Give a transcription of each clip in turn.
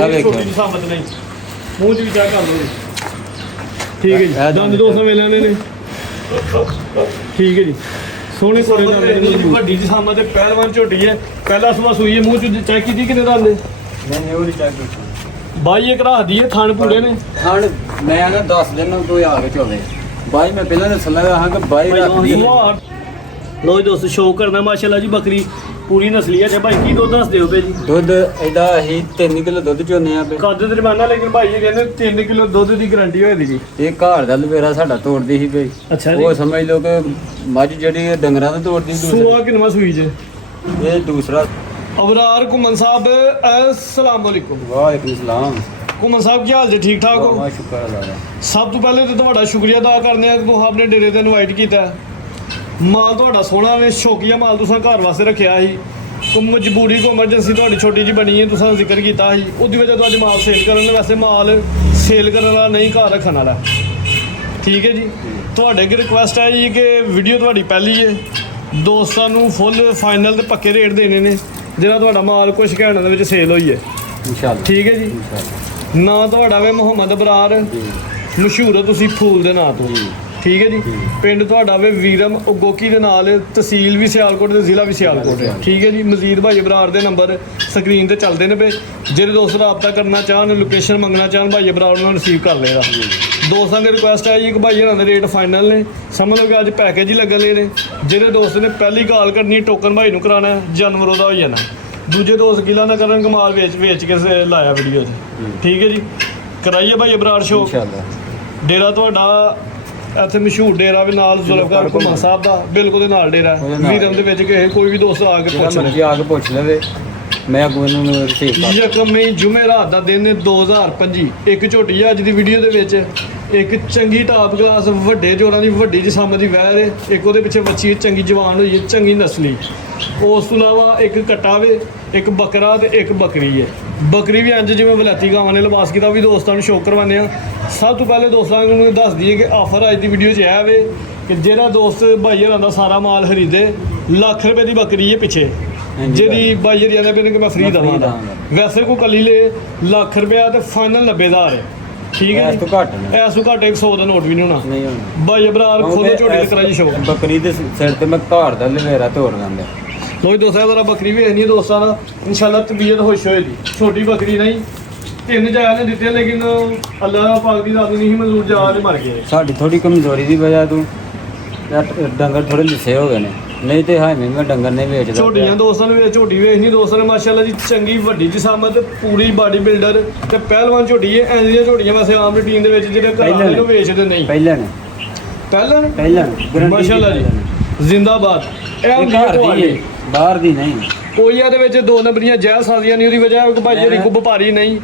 ਛੋਟੀ ਜਿਹੀ ਸਾਮਤ ਨਹੀਂ ਮੂੰਹ 'ਚ ਵੀ ਚੈੱਕ ਕਰ ਲਓ ਜੀ। ਠੀਕ ਹੈ ਜੀ, ਦੰਦ 200 ਮਿਲ ਲੈਣੇ ਨੇ। ਠੀਕ ਹੈ ਜੀ, ਸੋਹਣੀ ਸੋਹਣੀ ਵੱਡੀ ਜਿਹੀ ਸਾਮਤ ਤੇ ਪਹਿਲਵਾਨ ਝੋਟੀ ਹੈ। ਪਹਿਲਾ ਸਵਾ ਸੂਈ ਹੈ, ਮੂੰਹ 'ਚ ਚੈੱਕ ਕੀਤੀ ਕਿੰਨੇ ਦੰਦ ਨੇ? ਨਹੀਂ ਉਹ ਨਹੀਂ ਚੈੱਕ ਕੀਤੀ। ਬਾਈ ਇੱਕ ਰੱਖਦੀ ਹੈ, ਥਣ ਪੂਰੇ ਨੇ। ਥਣ ਮੈਂ ਨਾ 10 ਦਿਨ ਨੂੰ ਕੋਈ ਆ ਕੇ ਚੋਵੇ ਬਾਈ। ਮੈਂ ਪਹਿਲਾਂ ਦੱਸਣ ਲੱਗਾ ਹਾਂ ਕਿ ਬਾਈ ਰੱਖਦੀ ਲੋ ਜੀ ਦੋਸਤੋ, ਸ਼ੌਕ ਕਰਨਾ ਮਾਸ਼ਾਅੱਲਾ ਜੀ। ਬੱਕਰੀ ਪੂਰੀ ਨਸਲੀ ਹੈ ਜੇ ਭਾਈ। ਕੀ ਦੁੱਧ ਦੱਸਦੇ ਹੋ ਬੇ ਜੀ? ਦੁੱਧ ਇਹਦਾ ਅਸੀਂ 3 ਕਿਲੋ ਦੁੱਧ ਚੋਨੇ ਆ। ਕੱਦ ਦਰਮਾਨਾ, ਲੇਕਿਨ ਭਾਈ ਜੀ ਕਹਿੰਦੇ 3 ਕਿਲੋ ਦੁੱਧ ਦੀ ਗਾਰੰਟੀ ਹੋਈ ਜੀ। ਇਹ ਘਰ ਦਾ ਲਵੇਰਾ ਸਾਡਾ ਤੋੜਦੀ ਸੀ ਬਈ। ਅੱਛਾ ਜੀ, ਉਹ ਸਮਝ ਲਓ ਕਿ ਮੱਝ ਜਿਹੜੀ ਡੰਗਰਾਂ ਤੋਂ ਤੋੜਦੀ ਸੂਆ ਕਿੰਨਾ ਸੂਈ ਜੇ? ਇਹ ਦੂਸਰਾ। ਅਬਰਾਰ ਘੁੰਮਣ ਸਾਹਿਬ, अस्सलाम वालेकुम। ਵਾਹਿਗੁਰੂ ਸਲਾਮ। ਘੁੰਮਣ ਸਾਹਿਬ ਕੀ ਹਾਲ ਜੇ? ਠੀਕ ਠਾਕ ਹੋ? ਬਹੁਤ ਸ਼ੁਕਰ ਅੱਲਾਹ ਦਾ। ਸਭ ਤੋਂ ਪਹਿਲੇ ਤਾਂ ਤੁਹਾਡਾ ਸ਼ੁਕਰੀਆ ਅਦਾ ਕਰਨੇ ਆ ਕਿ ਤੁਸੀਂ ਆਪਣੇ ਡੇਰੇ ਤੇ ਇਨਵਾਈਟ ਕੀਤਾ। ਮਾਲ ਤੁਹਾਡਾ ਸੋਹਣਾ ਨੇ, ਸ਼ੌਕੀਆ ਮਾਲ ਤੁਸੀਂ ਘਰ ਵਾਸਤੇ ਰੱਖਿਆ ਸੀ। ਕੋਈ ਮਜਬੂਰੀ ਕੋਈ ਐਮਰਜੈਂਸੀ ਤੁਹਾਡੀ ਛੋਟੀ ਜਿਹੀ ਬਣੀ ਹੈ, ਤੁਸੀਂ ਜ਼ਿਕਰ ਕੀਤਾ ਸੀ, ਉਹਦੀ ਵਜ੍ਹਾ ਤੋਂ ਅੱਜ ਮਾਲ ਸੇਲ ਕਰਨ ਦੇ। ਵੈਸੇ ਮਾਲ ਸੇਲ ਕਰਨ ਵਾਲਾ ਨਹੀਂ, ਘਰ ਰੱਖਣ ਵਾਲਾ। ਠੀਕ ਹੈ ਜੀ, ਤੁਹਾਡੇ ਅੱਗੇ ਰਿਕੁਐਸਟ ਹੈ ਜੀ ਕਿ ਵੀਡੀਓ ਤੁਹਾਡੀ ਪਹਿਲੀ ਹੈ, ਦੋਸਤਾਂ ਨੂੰ ਫੁੱਲ ਫਾਈਨਲ ਤੇ ਪੱਕੇ ਰੇਟ ਦੇਣੇ ਨੇ ਜਿਹੜਾ ਤੁਹਾਡਾ ਮਾਲ ਕੁਝ ਘੰਟਿਆਂ ਦੇ ਵਿੱਚ ਸੇਲ ਹੋਈ ਹੈ ਇਨਸ਼ਾਅੱਲਾ। ਠੀਕ ਹੈ ਜੀ। ਨਾਂ ਤੁਹਾਡਾ ਵੇ ਮੁਹੰਮਦ ਅਬਰਾਰ, ਮਸ਼ਹੂਰ ਹੋ ਤੁਸੀਂ ਫੂਲ ਦੇ ਨਾਂ ਤੋਂ। ਠੀਕ ਹੈ ਜੀ। ਪਿੰਡ ਤੁਹਾਡਾ ਵੇ ਵੀਰਮ ਉਗੋਕੀ ਦੇ ਨਾਲ, ਤਹਿਸੀਲ ਵੀ ਸਿਆਲਕੋਟ ਤੇ ਜ਼ਿਲ੍ਹਾ ਵੀ ਸਿਆਲਕੋਟ ਹੈ। ਠੀਕ ਹੈ ਜੀ। ਮਜ਼ੀਦ ਭਾਈ ਅਬਰਾਰ ਦੇ ਨੰਬਰ ਸਕਰੀਨ ਤੇ ਚੱਲਦੇ ਨੇ ਪਏ। ਜਿਹੜੇ ਦੋਸਤ ਰਾਬਤਾ ਕਰਨਾ ਚਾਹਣ, ਲੋਕੇਸ਼ਨ ਮੰਗਣਾ ਚਾਹਣ, ਭਾਈ ਅਬਰਾਰ ਉਹਨਾਂ ਨੂੰ ਰਿਸੀਵ ਕਰ ਲਏਗਾ। ਦੋਸਤਾਂ ਦੀ ਰਿਕੁਐਸਟ ਹੈ ਜੀ ਕਿ ਭਾਈ ਇਹਨਾਂ ਦੇ ਰੇਟ ਫਾਈਨਲ ਨੇ। ਸਮਝ ਲਓ ਕਿ ਅੱਜ ਪੈਕੇਜ ਹੀ ਲੱਗਣੇ ਨੇ। ਜਿਹੜੇ ਦੋਸਤ ਨੇ ਪਹਿਲੀ ਕਾਲ ਕਰਨੀ, ਟੋਕਨ ਭਾਈ ਨੂੰ ਕਰਾਉਣਾ, ਜਾਨਵਰ ਉਹਦਾ ਹੋ ਜਾਣਾ। ਦੂਜੇ ਦੋਸਤ ਗਿਲਾ ਨਾ ਕਰਨ, ਕਮਾਲ ਵੇਚ ਕੇ ਲਾਇਆ ਵੀਡੀਓ 'ਚ। ਠੀਕ ਹੈ ਜੀ, ਕਰਾਈਏ ਭਾਈ ਅਬਰਾਰ ਸ਼ੋ। ਡੇਰਾ ਤੁਹਾਡਾ ਇੱਥੇ ਮਸ਼ਹੂਰ ਡੇਰਾ ਵੀ ਨਾਲ, ਜ਼ੁਲਫਕਾਰ ਘੁੰਮਣ ਸਾਹਿਬ ਦਾ ਬਿਲਕੁਲ ਦੇ ਨਾਲ ਡੇਰਾ। ਵੀਰਮ ਦੇ ਵਿੱਚ ਕਿਸੇ ਕੋਈ ਵੀ ਦੋਸਤ ਆ ਕੇ ਪੁੱਛ ਲਵੇ, ਮੈਂ ਅੱਗੋਂ ਇਹਨੂੰ ਰਿਸੀਵ ਕਰ। ਯਕਮਈ ਜੁਮੇਰਾਤ ਦਾ ਦਿਨ 2025। ਇੱਕ ਝੋਟੀ ਆ ਅੱਜ ਦੀ ਵੀਡੀਓ ਦੇ ਵਿੱਚ, ਇੱਕ ਚੰਗੀ ਟਾਪ ਕਲਾਸ ਵੱਡੇ ਜੋਰਾਂ ਦੀ ਵੱਡੀ ਜਿਸਮ ਦੀ ਵੈਰ ਹੈ, ਇੱਕ ਉਹਦੇ ਪਿੱਛੇ ਬੱਚੀ ਚੰਗੀ ਜਵਾਨ ਹੋਈ ਹੈ, ਚੰਗੀ ਨਸਲੀ। ਉਸ ਤੋਂ ਇਲਾਵਾ ਇੱਕ ਕੱਟਾ ਵੇ, ਇੱਕ ਬੱਕਰਾ ਤੇ ਇੱਕ ਬੱਕਰੀ ਹੈ। ਬੱਕਰੀ ਵੀ ਇੰਜ ਜਿਵੇਂ ਵਲੈਤੀ ਗਾਵਾਂ ਨੇ ਲਿਬਾਸ ਕੀਤਾ, ਵੀ ਦੋਸਤਾਂ ਨੂੰ ਸ਼ੌਕ ਕਰਵਾਉਂਦੇ ਆ। ਸਭ ਤੋਂ ਪਹਿਲੇ ਦੋਸਤਾਂ ਨੂੰ ਦੱਸ ਦਈਏ ਕਿ ਆਫਰ ਅੱਜ ਦੀ ਵੀਡੀਓ 'ਚ ਇਹ ਵੇ ਕਿ ਜਿਹੜਾ ਦੋਸਤ ਭਾਈ ਹਰਾਂ ਦਾ ਸਾਰਾ ਮਾਲ ਖਰੀਦੇ, ਲੱਖ ਰੁਪਏ ਦੀ ਬੱਕਰੀ ਹੈ ਪਿੱਛੇ, ਜਿਹੜੀ ਭਾਈ ਹਰੀਆਂ ਨੇ ਕਿ ਮੈਂ ਫ੍ਰੀ ਦਵਾਂਗਾ। ਵੈਸੇ ਕੋਈ ਕੱਲੀ ਲੈ ਲੱਖ ਰੁਪਇਆ ਤੇ ਫਾਈਨਲ 90,000 ਹੈ। ਠੀਕ ਹੈ ਜੀ, ਇਸ ਤੋਂ ਘੱਟ 100 ਦਾ ਨੋਟ ਵੀ ਨਹੀਂ ਹੋਣਾ। ਭਾਈ ਅਬਰਾਰ ਖੋਲੋ ਝੋਟੀ ਤੇ ਕਰਾਈ ਸ਼ੌਕ। ਬੱਕਰੀ ਦੇ ਸਿਰ ਤੇ ਮੈਂ ਘਰ ਦਾ ਲਵੇਰਾ ਤੋੜ ਦਿੰਦਾ। ਲੋ ਦੋਸਤਾਂ ਦਾ ਬੱਕਰੀ ਵੀ ਨਹੀਂ ਦੋਸਤਾਂ ਦਾ ਇਨਸ਼ਾਅੱਲਾ ਤਬੀਅਤ ਖੁਸ਼ ਹੋਏਗੀ। ਛੋਟੀ ਬੱਕਰੀ ਨਹੀਂ, 3 ਜਾਇਆਂ ਨੇ ਦਿੱਤੇ, ਲੇਕਿਨ ਅੱਲਾਹ ਪਾਕ ਦੀ ਜ਼ਾਤ ਨਹੀਂ ਮਨਜ਼ੂਰ, ਜਾ ਨੇ ਮਰ ਗਏ। ਸਾਡੀ ਥੋੜੀ ਕਮਜ਼ੋਰੀ ਦੀ ਵਜ੍ਹਾ ਤੋਂ ਡੰਗਰ ਥੋੜੇ ਲਿੱਸੇ ਹੋ ਗਏ ਨੇ, ਨਹੀਂ ਤੇ ਹਾਂ ਮੈਂ ਡੰਗਰ ਨਹੀਂ ਵੇਚਦਾ। ਝੋਟੀਆਂ ਦੋਸਤਾਂ ਨੇ ਝੋਟੀ ਵੇਚਣੀ ਦੋਸਤਾਂ ਨੇ ਮਾਸ਼ਾਅੱਲਾ ਜੀ, ਚੰਗੀ ਵੱਡੀ ਜਿਸਾਮਤ, ਪੂਰੀ ਬਾਡੀ ਬਿਲਡਰ ਤੇ ਪਹਿਲਵਾਨ ਝੋਟੀ ਹੈ। ਐਂ ਦੀਆਂ ਝੋਟੀਆਂ ਵੈਸੇ ਆਮ ਰੂਟੀਨ ਦੇ ਵਿੱਚ ਜਿਹੜੇ ਘਰਾਂ ਨੂੰ ਵੇਚਦੇ ਨਹੀਂ। ਪਹਿਲਾਂ ਮਾਸ਼ਾਅੱਲਾ ਜੀ, ਜ਼ਿੰਦਾਬਾਦ। ਇਹ ਘਰ ਦੀ ਬਾਹਰ ਦੀ ਨਹੀਂ ਕੋਈ ਇਹਦੇ ਵਿੱਚ 2 ਨੰਬਰੀਆਂ ਜੈ ਸਾਜ਼ੀਆਂ ਨਹੀਂ। ਉਹਦੀ ਵਜ੍ਹਾ ਭਾਈ ਜਿਹੜੀ ਕੋ ਵਪਾਰੀ ਨਹੀਂ,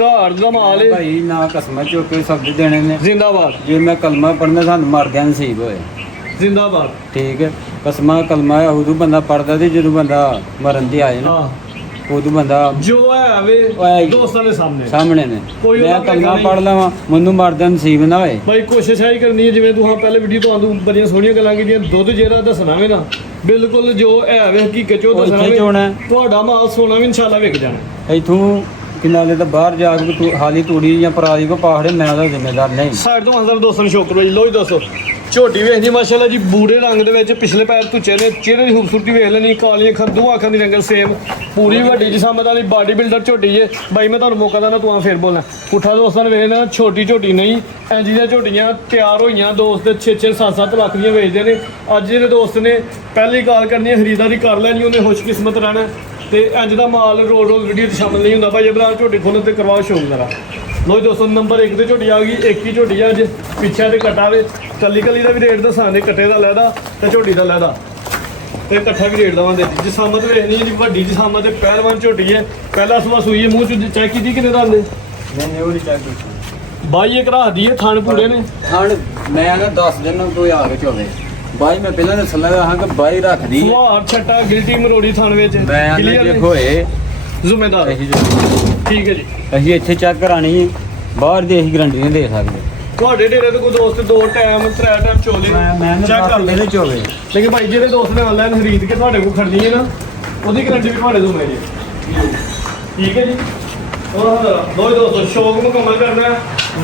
ਘਰ ਦਾ ਮਾਲ ਹੈ ਭਾਈ। ਨਾ ਕਸਮਾਂ ਚੁੱਕ ਕੇ ਸਬਜ਼ੀ ਦੇਣੇ ਨੇ। ਜ਼ਿੰਦਾਬਾਦ। ਜੇ ਮੈਂ ਕਲਮਾ ਪੜਨਾ ਸਾਨੂੰ ਮਰ ਗਿਆ ਨਸੀਬ ਹੋਏ। ਜ਼ਿੰਦਾਬਾਦ। ਠੀਕ ਹੈ, ਕਸਮਾਂ ਕਲਮਾ ਉਦੋਂ ਬੰਦਾ ਪੜਦਾ ਤੇ ਜਦੋਂ ਬੰਦਾ ਮਰਨ ਤੇ ਆਏ ਨਾ, ਉਦੋਂ ਬੰਦਾ ਜੋ ਹੈ ਵੇ ਦੋਸਤਾਂ ਦੇ ਸਾਹਮਣੇ ਨੇ। ਮੈਂ ਕਲਮਾ ਪੜ ਲਵਾਂ, ਮੈਨੂੰ ਮਰਦਾ ਨਸੀਬ ਨਾ ਹੋਏ। ਭਾਈ ਕੋਸ਼ਿਸ਼ ਆਈ ਕਰਨੀ ਹੈ, ਜਿਵੇਂ ਤੂੰ ਪਹਿਲੇ ਵੀਡੀਓ ਤੁਹਾਨੂੰ ਬੜੀਆਂ ਸੋਹਣੀਆਂ ਗੱਲਾਂ ਕੀਤੀਆਂ। ਦੁੱਧ ਜਿਹੜਾ ਦੱਸਣਾ ਵੇ ਨਾ, ਬਿਲਕੁਲ ਜੋ ਹੈ ਵੇ ਹਕੀਕਤ ਚੋਂ ਦੱਸਣਾ ਵੇ। ਤੁਹਾਡਾ ਮਾਲ ਸੋਨਾ ਵੀ ਇਨਸ਼ਾਅੱਲਾ ਵਿਕ ਜਾਣਾ। ਇੱਥੋਂ ਕਿਨਾਰੇ ਤਾਂ ਬਾਹਰ ਜਾ ਕੇ ਤੂੰ ਹਾਲੀ ਤੂੜੀ ਜਾਂ ਪਰਾਲੀ ਕੋ ਪਾਖੜੇ, ਮੈਂ ਉਹਦਾ ਜ਼ਿੰਮੇਦਾਰ ਨਹੀਂ। ਸਾਈਡ ਤੋਂ ਹਜ਼ਾਰ ਦੋਸਤਾਂ ਨੂੰ ਸ਼ੌਕ ਕਰੋ ਜੀ। ਲੋ ਜੀ ਦੱਸੋ, ਝੋਟੀ ਵੇਖਦੀ ਮਾਸ਼ਾਅੱਲਾ ਜੀ, ਬੂੜੇ ਰੰਗ ਦੇ ਵਿੱਚ, ਪਿਛਲੇ ਪੈਰ ਧੁੱਚੇ ਨੇ, ਚਿਹਰੇ ਦੀ ਖੂਬਸੂਰਤੀ ਵੇਖ ਲੈਣੀ, ਕਾਲੀਆਂ ਅੱਖਾਂ, ਦੋਹਾਂ ਅੱਖਾਂ ਦੀ ਰੰਗਲ ਸੇਮ, ਪੂਰੀ ਵੱਡੀ ਜਿਸਮਤ ਵਾਲੀ ਬਾਡੀ ਬਿਲਡਰ ਝੋਟੀ ਹੈ। ਬਾਈ ਮੈਂ ਤੁਹਾਨੂੰ ਮੌਕਾ ਦੇਣਾ, ਤੂੰ ਫੇਰ ਬੋਲਣਾ। ਪੁੱਠਾ ਦੋਸਤਾਂ ਨੇ ਵੇਖਣਾ, ਛੋਟੀ ਝੋਟੀ ਨਹੀਂ, ਇੰਜ ਦੀਆਂ ਝੋਟੀਆਂ ਤਿਆਰ ਹੋਈਆਂ ਦੋਸਤ 6-6 7-7 ਲੱਖ ਦੀਆਂ ਵੇਚਦੇ ਨੇ। ਅੱਜ ਜਿਹੜੇ ਦੋਸਤ ਨੇ ਪਹਿਲੀ ਕਾਲ ਕਰਨੀ ਹੈ, ਖਰੀਦਦਾਰੀ ਕਰ ਲੈਣੀ, ਉਹਨੇ ਖੁਸ਼ਕਿਸਮਤ ਰਹਿਣਾ। ਤੇ ਇੰਜ ਦਾ ਮਾਲ ਰੋਜ਼ ਵੀਡੀਓ 'ਚ ਸ਼ਾਮਲ ਨਹੀਂ ਹੁੰਦਾ। ਭਾਈ ਅਬਰਾਰ ਝੋਟੀ ਖੋਲ੍ਹਣ ਤੇ ਕਰਵਾਓ ਸ਼ੌਕ ਜ਼ਰਾ। ਲੋ ਦੋਸਤੋ, ਨੰਬਰ 1 ਤੇ ਝੋਟੀ ਆ ਗਈ। ਇੱਕ ਹੀ ਝੋਟੀ ਆ ਅੱਜ, ਪਿੱਛੇ ਤੇ ਕੱਟਾ ਵੇ। ਕੱਲੀ ਦਾ ਵੀ ਰੇਟ ਦੱਸਾਂਗੇ, ਕੱਟੇ ਦਾ ਲੈਦਾ ਤੇ ਝੋਟੀ ਦਾ ਲੈਦਾ, ਤੇ ਇਕੱਠਾ ਵੀ ਰੇਟ ਦੇਵਾਂਗੇ। ਜਿਸਾਮਤ ਵੇਖਣੀ ਹੈ ਜੀ, ਵੱਡੀ ਜਿਸਾਮਤ ਤੇ ਪਹਿਲਵਾਨ ਝੋਟੀ ਹੈ। ਪਹਿਲਾ ਸਵਾ ਸੂਈ ਹੈ, ਮੂੰਹ 'ਚ ਚੈੱਕ ਕੀਤੀ ਕਿੰਨੇ ਦੰਦ? ਨਹੀਂ ਉਹ ਨਹੀਂ ਚੈੱਕ ਕੀਤੀ। ਬਾਈ ਇੱਕ ਰੱਖਦੀ ਹੈ, ਥਣ ਪੂਰੇ ਨੇ। ਥਣ ਮੈਂ ਨਾ 10 ਦਿਨ ਨੂੰ ਕੋਈ ਆ ਕੇ ਚੋਵੇ ਬਾਈ। ਮੈਂ ਪਹਿਲਾਂ ਦੱਸਣ ਲੱਗਾ ਹਾਂ ਕਿ ਬਾਈ ਰੱਖਦੀ ਸੁਹਾਰ ਛੱਟਾ ਗਿਲਟੀ ਮਰੋੜੀ ਥਣ ਵਿੱਚ ਕਲੀਅਰ ਹੋਏ ਜ਼ਿੰਮੇਦਾਰ। ਠੀਕ ਹੈ ਜੀ, ਅਸੀਂ ਇੱਥੇ ਚੈੱਕ ਕਰਾਣੀ ਹੈ, ਬਾਹਰ ਦੀ ਅਸੀਂ ਗਰੰਟੀ ਨਹੀਂ ਦੇ ਸਕਦੇ। ਤੁਹਾਡੇ ਡੇਰੇ ਤੇ ਕੋਈ ਦੋਸਤ 2 ਟਾਈਮ 3 ਟਾਈਮ ਚੋਲੇ ਚੈੱਕ ਕਰ ਲੈਣੇ ਚੋਵੇ, ਲੇਕਿਨ ਭਾਈ ਜਿਹੜੇ ਦੋਸਤ ਨੇ ਆਨਲਾਈਨ ਖਰੀਦ ਕੇ ਤੁਹਾਡੇ ਕੋਲ ਖੜਨੀ ਹੈ ਨਾ, ਉਹਦੀ ਗਰੰਟੀ ਵੀ ਤੁਹਾਡੇ ਤੋਂ ਮਿਲੇਗੀ। ਠੀਕ ਹੈ ਜੀ, ਲੋ ਦੋਸਤੋ ਸ਼ੌਕ ਮੁਕੰਮਲ ਕਰਨਾ ਹੈ।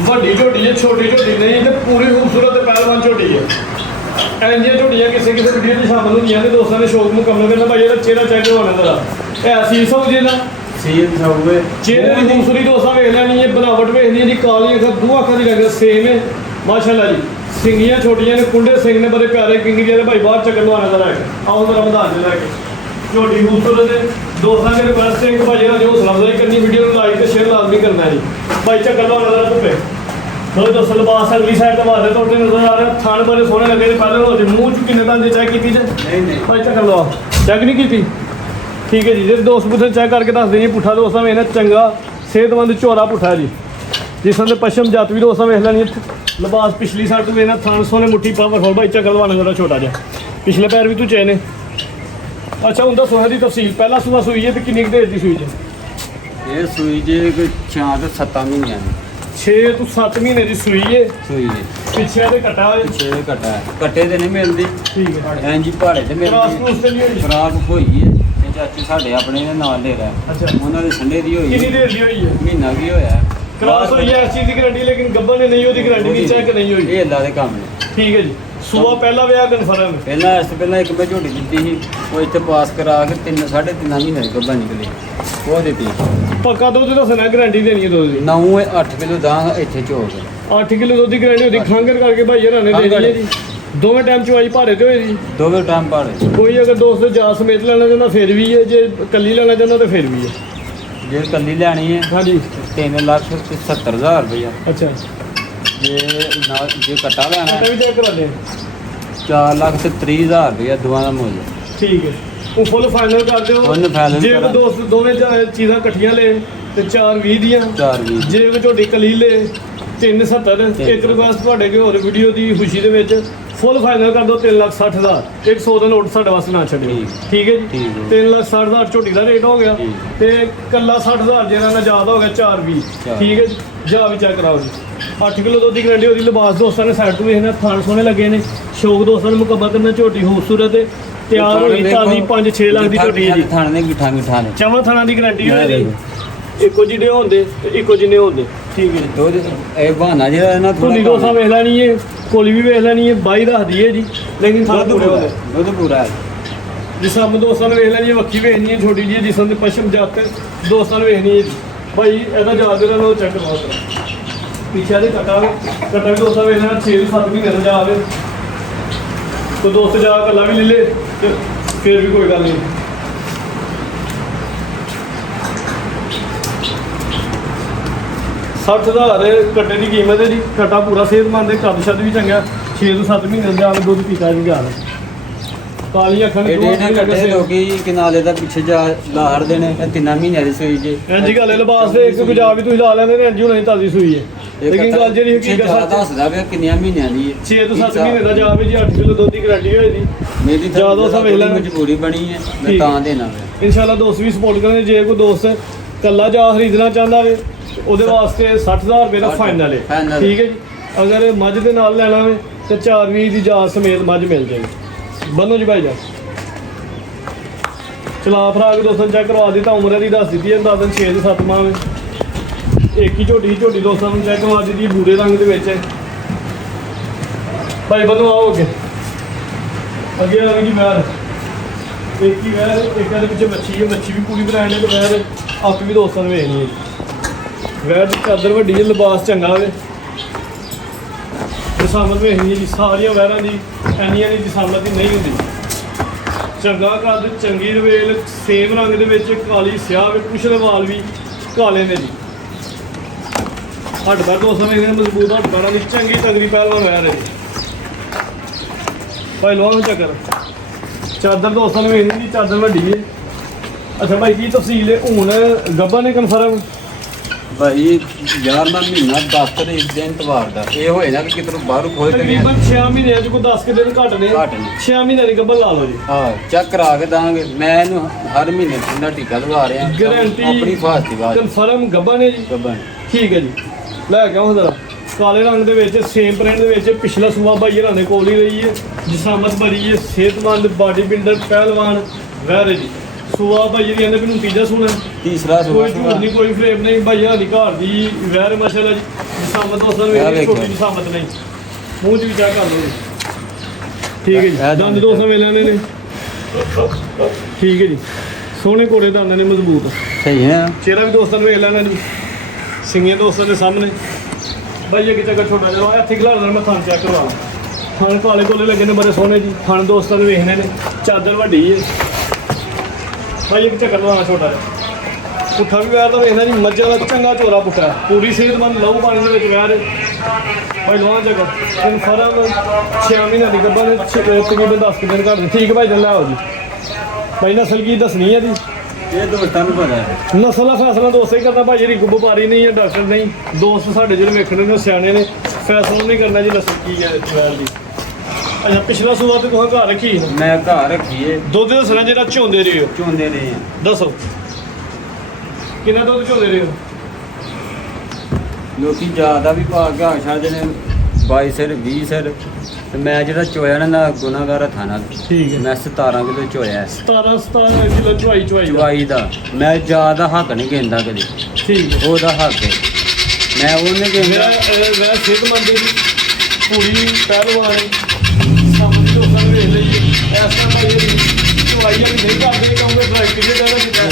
ਵੱਡੀ ਝੋਟੀ ਹੈ, ਛੋਟੀ ਝੋਟੀ ਨਹੀਂ ਤੇ ਪੂਰੀ ਖੂਬਸੂਰਤ ਤੇ ਪਹਿਲਵਾਨ ਝੋਟੀ ਹੈ। ਐਂਜੀਆਂ ਝੋਟੀਆਂ ਕਿਸੇ ਵੀਡੀਓ 'ਚ ਸ਼ਾਮਲ ਹੁੰਦੀਆਂ ਨੇ ਦੋਸਤਾਂ ਨੇ ਸ਼ੌਕ ਮੁਕੰਮਲ ਕਰਨਾ। ਭਾਈ ਇਹਦਾ ਚਿਹਰਾ ਚੈੱਕ ਕਰਵਾਉਣਾ ਜ਼ਰਾ। ਇਹ ਅਸੀਸ ਹੋ ਜੀ ਨਾ ਸੀਲ ਸੌਵੇ ਚਿਹਰੇ ਦੀ ਖੂਬਸੂਰਤੀ ਦੋਸਤਾਂ ਵੇਖ ਲੈਣੀ ਹੈ, ਬਣਾਵਟ ਵੇਖਣੀ ਹੈ ਜੀ। ਕਾਲੀ ਅੱਖਾਂ, ਦੋ ਅੱਖਾਂ ਦੀ ਰੰਗ ਸੇਮ ਹੈ ਮਾਸ਼ਾਅੱਲਾ ਜੀ। ਸਿੰਗੀਆਂ ਛੋਟੀਆਂ ਨੇ, ਕੁੰਡੇ ਸਿੰਘ ਨੇ ਬੜੇ ਪਿਆਰੇ ਕਿੰਗੀ ਦੇ ਭਾਈ ਬਾਹਰ ਚੱਕਰ ਲਵਾਉਣਾ ਜ਼ਰਾ। ਆਓ ਜ਼ਰਾ ਵਧਾ ਦੇ ਲੈ ਕੇ ਝੋਟੀ ਖੂਬਸੂਰਤ ਹੈ। ਦੋਸਤਾਂ ਦੇ ਰਿਕਵੈਸਟ ਹੈ ਕਿ ਭਾਈ ਇਹਨਾਂ ਦੀ ਹੌਸਲਾ ਅਫਜ਼ਾਈ ਕਰਨੀ, ਵੀਡੀਓ ਨੂੰ ਲਾਈਕ ਤੇ ਸ਼ੇਅਰ ਲਾਜ਼ਮੀ ਕਰਨਾ ਹੈ ਜੀ। ਭਾਈ ਚੱਕਰ ਲਵਾਉਣਾ ਜ਼ਰਾ ਧੁੱਪੇ। ਥੋੜੇ ਦੋਸਤੋ ਲਿਬਾਸ ਅਗਲੀ ਸਾਈਡ ਤੇ ਵਾਦੇ ਤੁਹਾਡੇ ਨਜ਼ਰ ਆ ਰਿਹਾ। ਥਣ ਬੜੇ ਸੋਹਣੇ ਲੱਗੇ ਨੇ। ਪਹਿਲੇ ਹੋ ਜੇ ਮੂੰਹ ਚ ਕਿੰਨੇ ਤਾਂ ਦੇ ਚੈੱਕ ਕੀਤੀ ਜੇ? ਨਹੀਂ ਭਾਈ ਚੱਕਰ ਲਵਾ, ਚੈੱਕ ਨਹੀਂ ਕੀਤੀ? ਠੀਕ ਹੈ ਜੀ। ਜੇ ਦੋਸਤ ਪੁੱਛਣ ਚੈੱਕ ਕਰਕੇ ਦੱਸ ਦੇਣੀ। ਪੁੱਠਾ ਦੋਸਤਾਂ ਵੇਖਣਾ ਚੰਗਾ ਸਿਹਤਮੰਦ ਝੋਰਾ ਪੁੱਠਾ ਜੀ। ਜਿਸ ਦੇ ਪਸ਼ਮ ਜਾਤ ਵੀ ਦੋਸਤਾਂ ਵੇਖ ਲੈਣੀ। ਲਿਬਾਸ ਪਿਛਲੀ ਸਾਈਡ ਤੋਂ ਵੇਖਣਾ, ਥਣ ਸੋਹਣੇ ਮੁੱਠੀ ਪਾਵਰ ਹੋਰ। ਭਾਈ ਚੱਕਰ ਲਵਾਉਣਾ ਜਿਹੜਾ ਛੋਟਾ ਜਿਹਾ, ਪਿਛਲੇ ਪੈਰ ਵੀ ਤੂੰ ਚੇ ਨੇ। ਅੱਛਾ ਹੁੰਦਾ ਸੋਹੇ ਦੀ ਤਫਸੀਲ ਪਹਿਲਾ ਸੂਆ ਸੂਈ ਹੈ ਤੇ ਕਿੰਨੀ ਕੁ ਦੇਰ ਦੀ ਸੂਈ ਜੇ? ਇਹ ਸੂਈ ਜੇ ਕੋਈ 6 ਤੋਂ 7 ਮਹੀਨਿਆਂ ਦੀ 6 ਤੋਂ 7 ਮਹੀਨੇ ਦੀ ਸੂਈ ਹੈ। ਸੂਈ ਜੇ ਪਿੱਛੇ ਤੇ ਕਟਾ ਹੋਏ। 6 ਘਟਾ ਹੈ, ਕੱਟੇ ਤੇ ਨਹੀਂ ਮਿਲਦੀ। ਠੀਕ ਹੈ। ਐਂ ਜੀ ਪਹਾੜੇ ਤੇ ਕ੍ਰਾਸ ਮਿਲਦੀ। ਕ੍ਰੂਸ ਤੇ ਨਹੀਂ ਹੋਈ? ਖਰਾਬ ਹੋਈ ਹੈ। ਇਹ ਚਾਚੇ ਸਾਡੇ ਆਪਣੇ ਦੇ ਨਾਲ ਦੇ ਰਿਹਾ। ਅੱਛਾ। ਉਹਨਾਂ ਦੇ ਸੰਡੇ ਦੀ ਹੋਈ ਕਿੰਨੀ ਹੈ। ਦੇਰ ਦੀ ਹੋਈ ਹੈ? ਮਹੀਨਾ ਵੀ ਹੋਇਆ। ਕ੍ਰਾਸ ਹੋਈ ਹੈ ਇਸ ਚੀਜ਼ ਦੀ ਗਾਰੰਟੀ, ਲੇਕਿਨ ਗੱਬਰ ਨੇ ਨਹੀਂ ਉਹਦੀ ਗਾਰੰਟੀ ਨਹੀਂ ਚੈੱਕ ਨਹੀਂ ਹੋਈ। ਇਹ ਅੱਲਾ ਦੇ ਕੰਮ ਨੇ। ਠੀਕ ਹੈ ਜੀ। ਸੂਆ ਪਹਿਲਾ ਵਿਆਹ ਕਨਫਰਮ। ਪਹਿਲਾਂ ਇਸ ਤੋਂ ਪਹਿਲਾਂ ਇੱਕ ਮੈਂ ਝੋਟੀ ਦਿੱਤੀ ਸੀ, ਉਹ ਇੱਥੇ ਪਾਸ ਕਰਾ ਕੇ 3.5 ਮਹੀਨੇ ਦੀ ਗੱਭਾ ਨਿਕਲੀ, ਉਹ ਦਿੱਤੀ। ਪੱਕਾ ਦੁੱਧ ਦੱਸਣਾ, ਗਾਰੰਟੀ ਦੇਣੀ ਹੈ ਦੁੱਧ ਦੀ। 9-8 ਕਿਲੋ ਦਾ ਇੱਥੇ ਝੋਕ 8 ਕਿਲੋ ਦੁੱਧ ਦੀ ਗਾਰੰਟੀ ਹੁੰਦੀ। ਖਾਂਗਰ ਕਰਕੇ ਭਾਈ ਹਰਾਂ ਨੇ ਦੇਣੀ ਹੈ ਜੀ। ਦੋਵੇਂ ਟਾਈਮ ਚਵਾਈ ਭਾਰੇ ਤੇ ਹੋਏ ਜੀ। ਦੋਵੇਂ ਟਾਈਮ ਪਾੜੇ। ਕੋਈ ਅਗਰ ਦੋਸਤ ਜਾ ਸਮੇਤ ਲੈਣਾ ਚਾਹੁੰਦਾ ਫਿਰ ਵੀ ਹੈ, ਜੇ ਕੱਲੀ ਲੈਣਾ ਚਾਹੁੰਦਾ ਤਾਂ ਫਿਰ ਵੀ ਹੈ। ਜੇ ਕੱਲੀ ਲੈਣੀ ਹੈ ਹਾਂਜੀ 3,70,000 ਰੁਪਇਆ। ਅੱਛਾ। ਜੇ ਕੱਟਾ ਲੈਣਾ ਕਟਾ ਵੀ ਚੈੱਕ ਕਰਾ ਦੇ। 4,30,000 ਰੁਪਇਆ ਦੋਵਾਂ ਦਾ ਮੁੱਲ। ਠੀਕ ਹੈ। ਉਹ ਫੁੱਲ ਫਾਈਨਲ ਕਰ ਦਿਓ। ਫੁੱਲ final ਜੇ ਕੋਈ ਕਰਾਂ। ਦੋਸਤ ਦੋਵੇਂ ਚੀਜ਼ਾਂ ਇਕੱਠੀਆਂ ਲੈ ਤੇ 420 ਦੀਆਂ। 4,20 ਜੇ ਕੋਈ ਝੋਟੀ ਕਲੀ ਲੈ 370। ਇੱਕ ਰਿਕੁਐਸਟ ਤੁਹਾਡੇ ਕੋਲ ਹੋਰ ਵੀਡੀਓ ਦੀ ਖੁਸ਼ੀ ਦੇ ਵਿੱਚ ਫੁੱਲ ਫਾਈਨਲ ਕਰ ਦਿਓ 3,60,000। 100 ਦਾ ਨੋਟ ਸਾਡੇ ਵਾਸਤੇ ਨਾ ਛੱਡਿਓ। ਠੀਕ ਹੈ ਜੀ। ਠੀਕ ਹੈ। 3,60,000 ਝੋਟੀ ਦਾ ਰੇਟ ਹੋ ਗਿਆ ਠੀਕ। ਤੇ ਕੱਲਾ 60,000 ਜਿਹੜਾ ਨਾ ਜ਼ਿਆਦਾ ਹੋ ਗਿਆ 420। ਠੀਕ ਹੈ ਜੀ। ਜਾ ਵੀ ਚੈੱਕ ਕਰਾਓ ਜੀ। 8 ਕਿਲੋ ਦੁੱਧ ਦੀ ਗਰੰਟੀ ਉਹਦੀ। ਲਿਬਾਸ ਦੋਸਤਾਂ ਨੇ ਸਾਈਡ ਤੋਂ ਵੇਖਣਾ, ਥਾਣ ਸੋਹਣੇ ਲੱਗੇ ਨੇ। ਸ਼ੌਕ ਦੋਸਤਾਂ ਨੂੰ ਮੁਕੰਮਲ ਕਰਨਾ। ਝੋਟੀ ਖੂਬਸੂਰਤ ਹੈ, ਤਿਆਰ ਹੋਈ ਤਾਜ਼ੀ 5-6 ਲੱਖ ਦੀ ਝੋਟੀ ਹੈ ਜੀ। ਥਾਣੇ ਨੇ ਗਿੱਠਾਂ ਗਿੱਠਾਂ ਨੇ। ਚਵਾਂ ਥਾਣਾ ਦੀ ਗਰੰਟੀ ਹੈ ਜੀ। ਇੱਕੋ ਜਿਹੇ ਹੁੰਦੇ ਤੇ ਇੱਕੋ ਜਿਹੇ ਹੁੰਦੇ। ਠੀਕ ਹੈ ਜੀ। ਦੁੱਧ ਇਹ ਬਹਾਨਾ ਜਿਹੜਾ ਇਹਨਾਂ ਧੁੰਨੀ ਦੋਸਤਾਂ ਵੇਖ ਲੈਣੀ ਹੈ, ਕੋਲੀ ਵੀ ਵੇਖ ਲੈਣੀ ਹੈ। 22 ਦੱਸਦੀ ਹੈ ਜੀ, ਲੇਕਿਨ ਥਾਂ ਪੂਰੇ ਹੁੰਦੇ। ਦੁੱਧ ਪੂਰਾ ਹੈ। ਜਿਸਮ ਦੋਸਤਾਂ ਨੇ ਵੇਖ ਲੈਣੀ ਹੈ, ਵੱਖੀ ਵੇਖਣੀ ਹੈ ਛੋਟੀ ਜਿਹੀ। ਜਿਸਮ ਦੇ ਪਸ਼ਮ ਜਾਤ ਦੋਸਤਾਂ ਨੇ ਵੇਖਣੀ ਹੈ ਜੀ। ਭਾਈ ਇਹਦਾ ਯਾਦ ਇਹਨਾਂ ਨੂੰ ਚੈੱਕ ਕਰਵਾਓ। ਪਿੱਛੇ ਦੇ ਕਟਾ ਵੀ ਦੋਸਤਾਂ ਵੇਖ ਲੈਣਾ। 6-7 ਮਹੀਨੇ ਦਾ ਜਾਵੇ ਕੋਈ ਦੋਸਤ ਜਾ ਕੱਲਾ ਵੀ ਲੈ ਲੇ ਤੇ ਫਿਰ ਵੀ ਕੋਈ ਗੱਲ ਨਹੀਂ। $60,000 ਕੱਟੇ ਦੀ ਕੀਮਤ ਹੈ ਜੀ। ਕੱਟਾ ਪੂਰਾ ਸਿਹਤਮੰਦ ਹੈ, ਕੱਦ ਛੱਦ ਵੀ ਚੰਗਾ। 6 ਤੋਂ 7 ਮਹੀਨੇ ਦਾ ਦੁੱਧ ਪੀਤਾ ਜੀ ਗੱਲ। ਕਾਲੀਆਂ ਅੱਖਾਂ ਨੇ ਇਹ ਕੱਟੇ ਲੋਕੀ ਕਿਨਾਰੇ ਦਾ ਪਿੱਛੇ ਜਾ ਲਾਹੜ ਦੇਣੇ 3 ਮਹੀਨਿਆਂ ਦੀ ਸੂਈ ਜੇ। ਇੰਜੀ ਗੱਲ ਹੈ। ਲਿਬਾਸ ਦੇ ਇੱਕ ਗੁਜਾ ਵੀ ਤੁਸੀਂ ਲਾ ਲੈਂਦੇ ਨੇ, ਇੰਜੀ ਹੁਣੇ ਤਾਜ਼ੀ ਸੂਈ ਹੈ। ਲੇਕਿਨ ਗੱਲ ਜਿਹੜੀ ਹਕੀਕਤ ਸੱਚ ਦੱਸਦਾ ਪਿਆ ਕਿੰਨੀਆਂ ਮਹੀਨਿਆਂ ਦੀ ਹੈ। 6 ਤੋਂ 7 ਮਹੀਨੇ ਦਾ ਜਾਵੇ ਜੀ। 8 ਕਿਲੋ ਦੁੱਧ ਦੀ ਗਾਰੰਟੀ ਹੋਈ ਦੀ। ਮੇਰੀ ਜ਼ਿਆਦਾ ਸਾ ਵੇਖ ਲੈਣਾ। ਮਜਬੂਰੀ ਬਣੀ ਹੈ, ਮੈਂ ਠੀਕ। ਤਾਂ ਦੇਣਾ ਪਿਆ। ਇਨਸ਼ਾਅੱਲਾ ਦੋਸਤ ਵੀ ਸਪੋਰਟ ਕਰਨਗੇ। ਜੇ ਕੋਈ ਦੋਸਤ ਕੱਲਾ ਜਾ ਖਰੀਦਣਾ ਚਾਹੁੰਦਾ ਵੇ ਉਹਦੇ ਵਾਸਤੇ 60,000 ਰੁਪਏ ਦਾ ਫਾਈਨਲ ਹੈ। Final। ਠੀਕ ਹੈ ਜੀ। ਅਗਰ ਮੱਝ ਦੇ ਨਾਲ ਲੈਣਾ ਵੇ ਤੇ 420 ਦੀ ਜਾ ਸਮੇਤ ਮੱਝ ਮਿਲ ਜਾਏਗੀ। ਬੰਨੋ ਜੀ ਭਾਈ ਜਾ ਚਲਾ ਫਰਾਗ ਦੋਸਤਾਂ ਚੈੱਕ ਕਰਵਾ ਦਿੱਤਾ। ਉਮਰ ਦੀ ਦੱਸ ਦਿੱਤੀ ਹੈ, ਅੰਦਾਜ਼ਨ 6 ਤੋਂ 7 ਮਾਹ ਵੇ। ਇੱਕ ਹੀ ਝੋਟੀ ਦੋਸਤਾਂ ਨੂੰ ਚੈੱਕ ਕਰਵਾ ਦਿੱਤੀ ਬੂਰੇ ਰੰਗ ਦੇ ਵਿੱਚ। ਭਾਈ ਬੰਨੋ ਆਓ ਅੱਗੇ ਆ ਗਈ ਵੈਰ। ਇੱਕ ਹੀ ਵੈਰ, ਇੱਕ ਦੇ ਪਿੱਛੇ ਮੱਛੀ ਹੈ। ਮੱਛੀ ਵੀ ਪੂਰੀ ਬਰਾਂਡ ਹੈ ਤੇ ਵੈਰ ਆਪ ਵੀ ਦੋਸਤਾਂ ਨੂੰ ਵੇਖਣੀ ਹੈ ਜੀ। ਵੈਰ ਦੀ ਚਾਦਰ ਵੱਡੀ ਹੈ, ਲਿਬਾਸ ਚੰਗਾ ਵੇ। ਜਸਾਮਤ ਵੇਖਣੀ ਹੈ ਜੀ। ਸਾਰੀਆਂ ਵੈਰਾਂ ਦੀ ਇੰਨੀਆਂ ਦੀ ਜਸਾਮਤ ਦੀ ਨਹੀਂ ਹੁੰਦੀ। ਚੰਗਾ ਕੱਦ, ਚੰਗੀ ਰਵੇਲ, ਸੇਮ ਰੰਗ ਦੇ ਵਿੱਚ ਕਾਲੀ ਸਿਆਹ ਵੇ। ਪਿਛਲੇ ਵਾਲ ਵੀ ਕਾਲੇ ਨੇ ਜੀ। ਹੱਡ ਪੈਰ ਦੋਸਤਾਂ ਵੇਖਦੇ ਮਜ਼ਬੂਤ ਹੱਡ ਪੈਰਾਂ ਦੀ ਚੰਗੀ ਤਗੜੀ ਪਹਿਲਵਾਨ ਵੈਰ ਹੈ ਜੀ। ਭਾਈ ਲੋਹਾ ਚੱਕਰ ਚਾਦਰ ਦੋਸਤਾਂ ਨੂੰ ਵੇਖਣੀ ਜੀ। ਚਾਦਰ ਵੱਡੀ ਹੈ। ਅੱਛਾ ਭਾਈ ਕੀ ਤਫਸੀਲ ਹੈ ਹੁਣ ਗੱਬਾ ਨੇ ਕਨਫਰਮ? ਭਾਈ 11ਵਾਂ ਮਹੀਨਾ 10 ਤਰੀਕ ਦਿਨ ਤਵਾਰ ਦਾ। ਇਹ ਹੋਏ ਨਾ ਕਿ ਕਿਤੋਂ ਬਾਹਰੋਂ ਖੋਲ ਕੇ ਤਕਰੀਬਨ 6 ਮਹੀਨਿਆਂ ਚ ਕੋਈ 10 ਕੁ ਦਿਨ ਘੱਟ ਨੇ। 6 ਮਹੀਨਿਆਂ ਦੀ ਗੱਬਾ ਲਾ ਲਓ ਜੀ। ਹਾਂ ਚੈੱਕ ਕਰਾ ਕੇ ਦਾਂਗੇ। ਮੈਂ ਇਹਨੂੰ ਹਰ ਮਹੀਨੇ ਠੰਡਾ ਟੀਕਾ ਲਵਾ ਰਿਹਾ। ਗਾਰੰਟੀ ਆਪਣੀ ਫਾਸਤੀ ਬਾਤ ਕਨਫਰਮ ਗੱਬਾ ਨੇ ਜੀ। ਗੱਬਨ ਠੀਕ ਹੈ ਜੀ। ਲੈ ਕੇ ਆਓ ਜ਼ਰਾ। ਕਾਲੇ ਰੰਗ ਦੇ ਵਿੱਚ ਸੇਮ ਪ੍ਰਿੰਟ ਦੇ ਵਿੱਚ ਪਿਛਲਾ ਸੂਆ ਭਾਈ ਹਰਾਂ ਨੇ ਕੋਲ ਹੀ ਰਹੀ ਹੈ। ਜਿਸਾਮਤ ਭਰੀ ਹੈ, ਸਿਹਤਮੰਦ ਬਾਡੀ ਬਿਲਡਰ ਪਹਿਲਵਾਨ ਵੈਰ ਹੈ ਜੀ। ਸੁਆ ਭਾਈ ਜੀ ਕਹਿੰਦੇ ਮੈਨੂੰ ਤੀਜਾ ਸੂਣਾ ਤੀਸਰਾ ਸੂਆ ਕੋਈ ਝੂਠ ਨਹੀਂ ਕੋਈ ਫਰੇਮ ਨਹੀਂ ਭਾਈਆਂ ਦੀ ਘਰ ਦੀ ਵੈਰ ਮਾਸ਼ਾਅੱਲਾ ਜੀ ਸਾਮਤ ਦੋਸਤਾਂ ਨੂੰ ਆਹ ਇਹ ਵੇਖੋ। ਛੋਟੀ ਜਿਹੀ ਸਾਮਤ ਨਹੀਂ ਮੂੰਹ 'ਚ ਵੀ ਚੈੱਕ ਕਰ ਲਓ ਜੀ ਠੀਕ ਹੈ ਜੀ ਇਹ ਦੰਦ ਦੋਸਤਾਂ ਵੇਲੇ ਨੇ ਠੀਕ ਹੈ ਜੀ ਸੋਹਣੇ ਘੋੜੇ ਦੰਦਾਂ ਨੇ ਮਜ਼ਬੂਤ ਸਹੀ ਹੈ ਚਿਹਰਾ ਵੀ ਦੋਸਤਾਂ ਨੂੰ ਵੇਖ ਲੈਣਾ ਜੀ ਸਿੰਘੀਆਂ ਦੋਸਤਾਂ ਦੇ ਸਾਹਮਣੇ ਭਾਈ ਇਹ ਕਿਤੇ ਛੋਟਾ ਜਿਹਾ ਇੱਥੇ ਖਿਲਾਰ ਦੇਣਾ ਮੈਂ ਥਣ ਚੈੱਕ ਕਰਵਾ ਥਣ ਕਾਲੇ ਕੋਲੇ ਲੱਗੇ ਨੇ ਬੜੇ ਸੋਹਣੇ ਜੀ ਥਣ ਦੋਸਤਾਂ ਨੂੰ ਵੇਖਣੇ ਨੇ ਚਾਦਰ ਵੱਡੀ ਹੈ ਭਾਈ ਇੱਕ ਚੱਕਰ ਲਵਾਉਣਾ ਛੋਟਾ ਜਿਹਾ ਪੁੱਠਾ ਵੀ ਵੈਰ ਤਾਂ ਵੇਖਣਾ ਜੀ ਮੱਝਾਂ ਦਾ ਚੰਗਾ ਝੋਰਾ ਪੁੱਠਾ ਹੈ। ਪੂਰੀ ਸਿਹਤਮੰਦ ਲਹੂ ਪਾਣੀ ਦੇ ਵਿੱਚ ਵੈਰ ਭਾਈ ਲਵਾਂ ਚੱਕਰ ਕਨਫਰਮ 6 ਮਹੀਨਿਆਂ ਦੀ ਗੱਭਾ ਨੇ ਤਕਰੀਬਨ 10 ਦਿਨ ਘੱਟ ਠੀਕ ਹੈ ਭਾਈ ਜਨ ਲੈ ਆਓ ਜੀ ਭਾਈ ਨਸਲ ਕੀ ਦੱਸਣੀ ਹੈ ਜੀ ਇਹ ਦੋਸਤਾਂ ਨੂੰ ਪਤਾ ਹੈ ਨਸਲ ਦਾ ਫੈਸਲਾ ਦੋਸਤ ਹੀ ਕਰਦਾ ਭਾਈ ਜਿਹੜੀ ਵਪਾਰੀ ਨਹੀਂ ਹੈ ਡਾਕਟਰ ਨਹੀਂ ਦੋਸਤ ਸਾਡੇ ਜਿਹੜੇ ਵੇਖਣੇ ਨੇ ਉਹ ਸਿਆਣੇ ਨੇ ਫੈਸਲਾ ਨਹੀਂ ਕਰਨਾ ਜੀ ਨਸਲ ਕੀ ਹੈ ਵੈਰ ਦੀ ਅੱਛਾ ਪਿਛਲਾ ਸੂਆ ਤੇ ਤੁਸੀਂ ਘਰ ਰੱਖੀ ਨਾ ਮੈਂ ਘਰ ਰੱਖੀਏ ਦੁੱਧ ਦੱਸਣਾ ਜਿਹੜਾ ਝੋਂਦੇ ਰਹੇ ਹੋ ਚੋਂਦੇ ਰਹੇ ਆ ਦੱਸੋ ਕਿੰਨਾ ਦੁੱਧ ਝੋਂਦੇ ਰਹੇ ਹੋ ਲੋਕੀ ਜ਼ਿਆਦਾ ਵੀ ਪਾ ਕੇ ਆ ਛੱਡਦੇ ਨੇ 22 ਸਿਰ 20 ਸਿਰ ਤੇ ਮੈਂ ਜਿਹੜਾ ਚੋਇਆ ਨਾ ਗੁਨਾਹਗਾਰ ਹੱਥਾਂ ਨਾਲ ਠੀਕ ਹੈ ਮੈਂ 17 ਕਿਲੋ ਚੋਇਆ 17 ਕਿਲੋ ਚਵਾਈ ਚਵਾਈ ਦਾ ਮੈਂ ਜ਼ਿਆਦਾ ਹੱਕ ਨਹੀਂ ਕਹਿੰਦਾ ਕਦੇ ਠੀਕ ਹੈ ਉਹਦਾ ਹੱਕ ਹੈ ਮੈਂ ਉਹਨੇ ਕਹਿੰਦਾ ਮੈਂ ਸਿਹਤਮੰਦ ਦੀ ਪੂਰੀ ਪਹਿਲਵਾਨ ਸਾਹਮਣੇ ਲੋਕਾਂ ਨੂੰ ਵੇਖ ਲਈ ਇਸ ਤਰ੍ਹਾਂ ਭਾਈ ਚਵਾਈ ਵਾਲੀ ਨਹੀਂ ਕਰਦੇ ਕਹੋਗੇ ਡਰਾਈਵ ਕਿਹਦੇ ਦਾ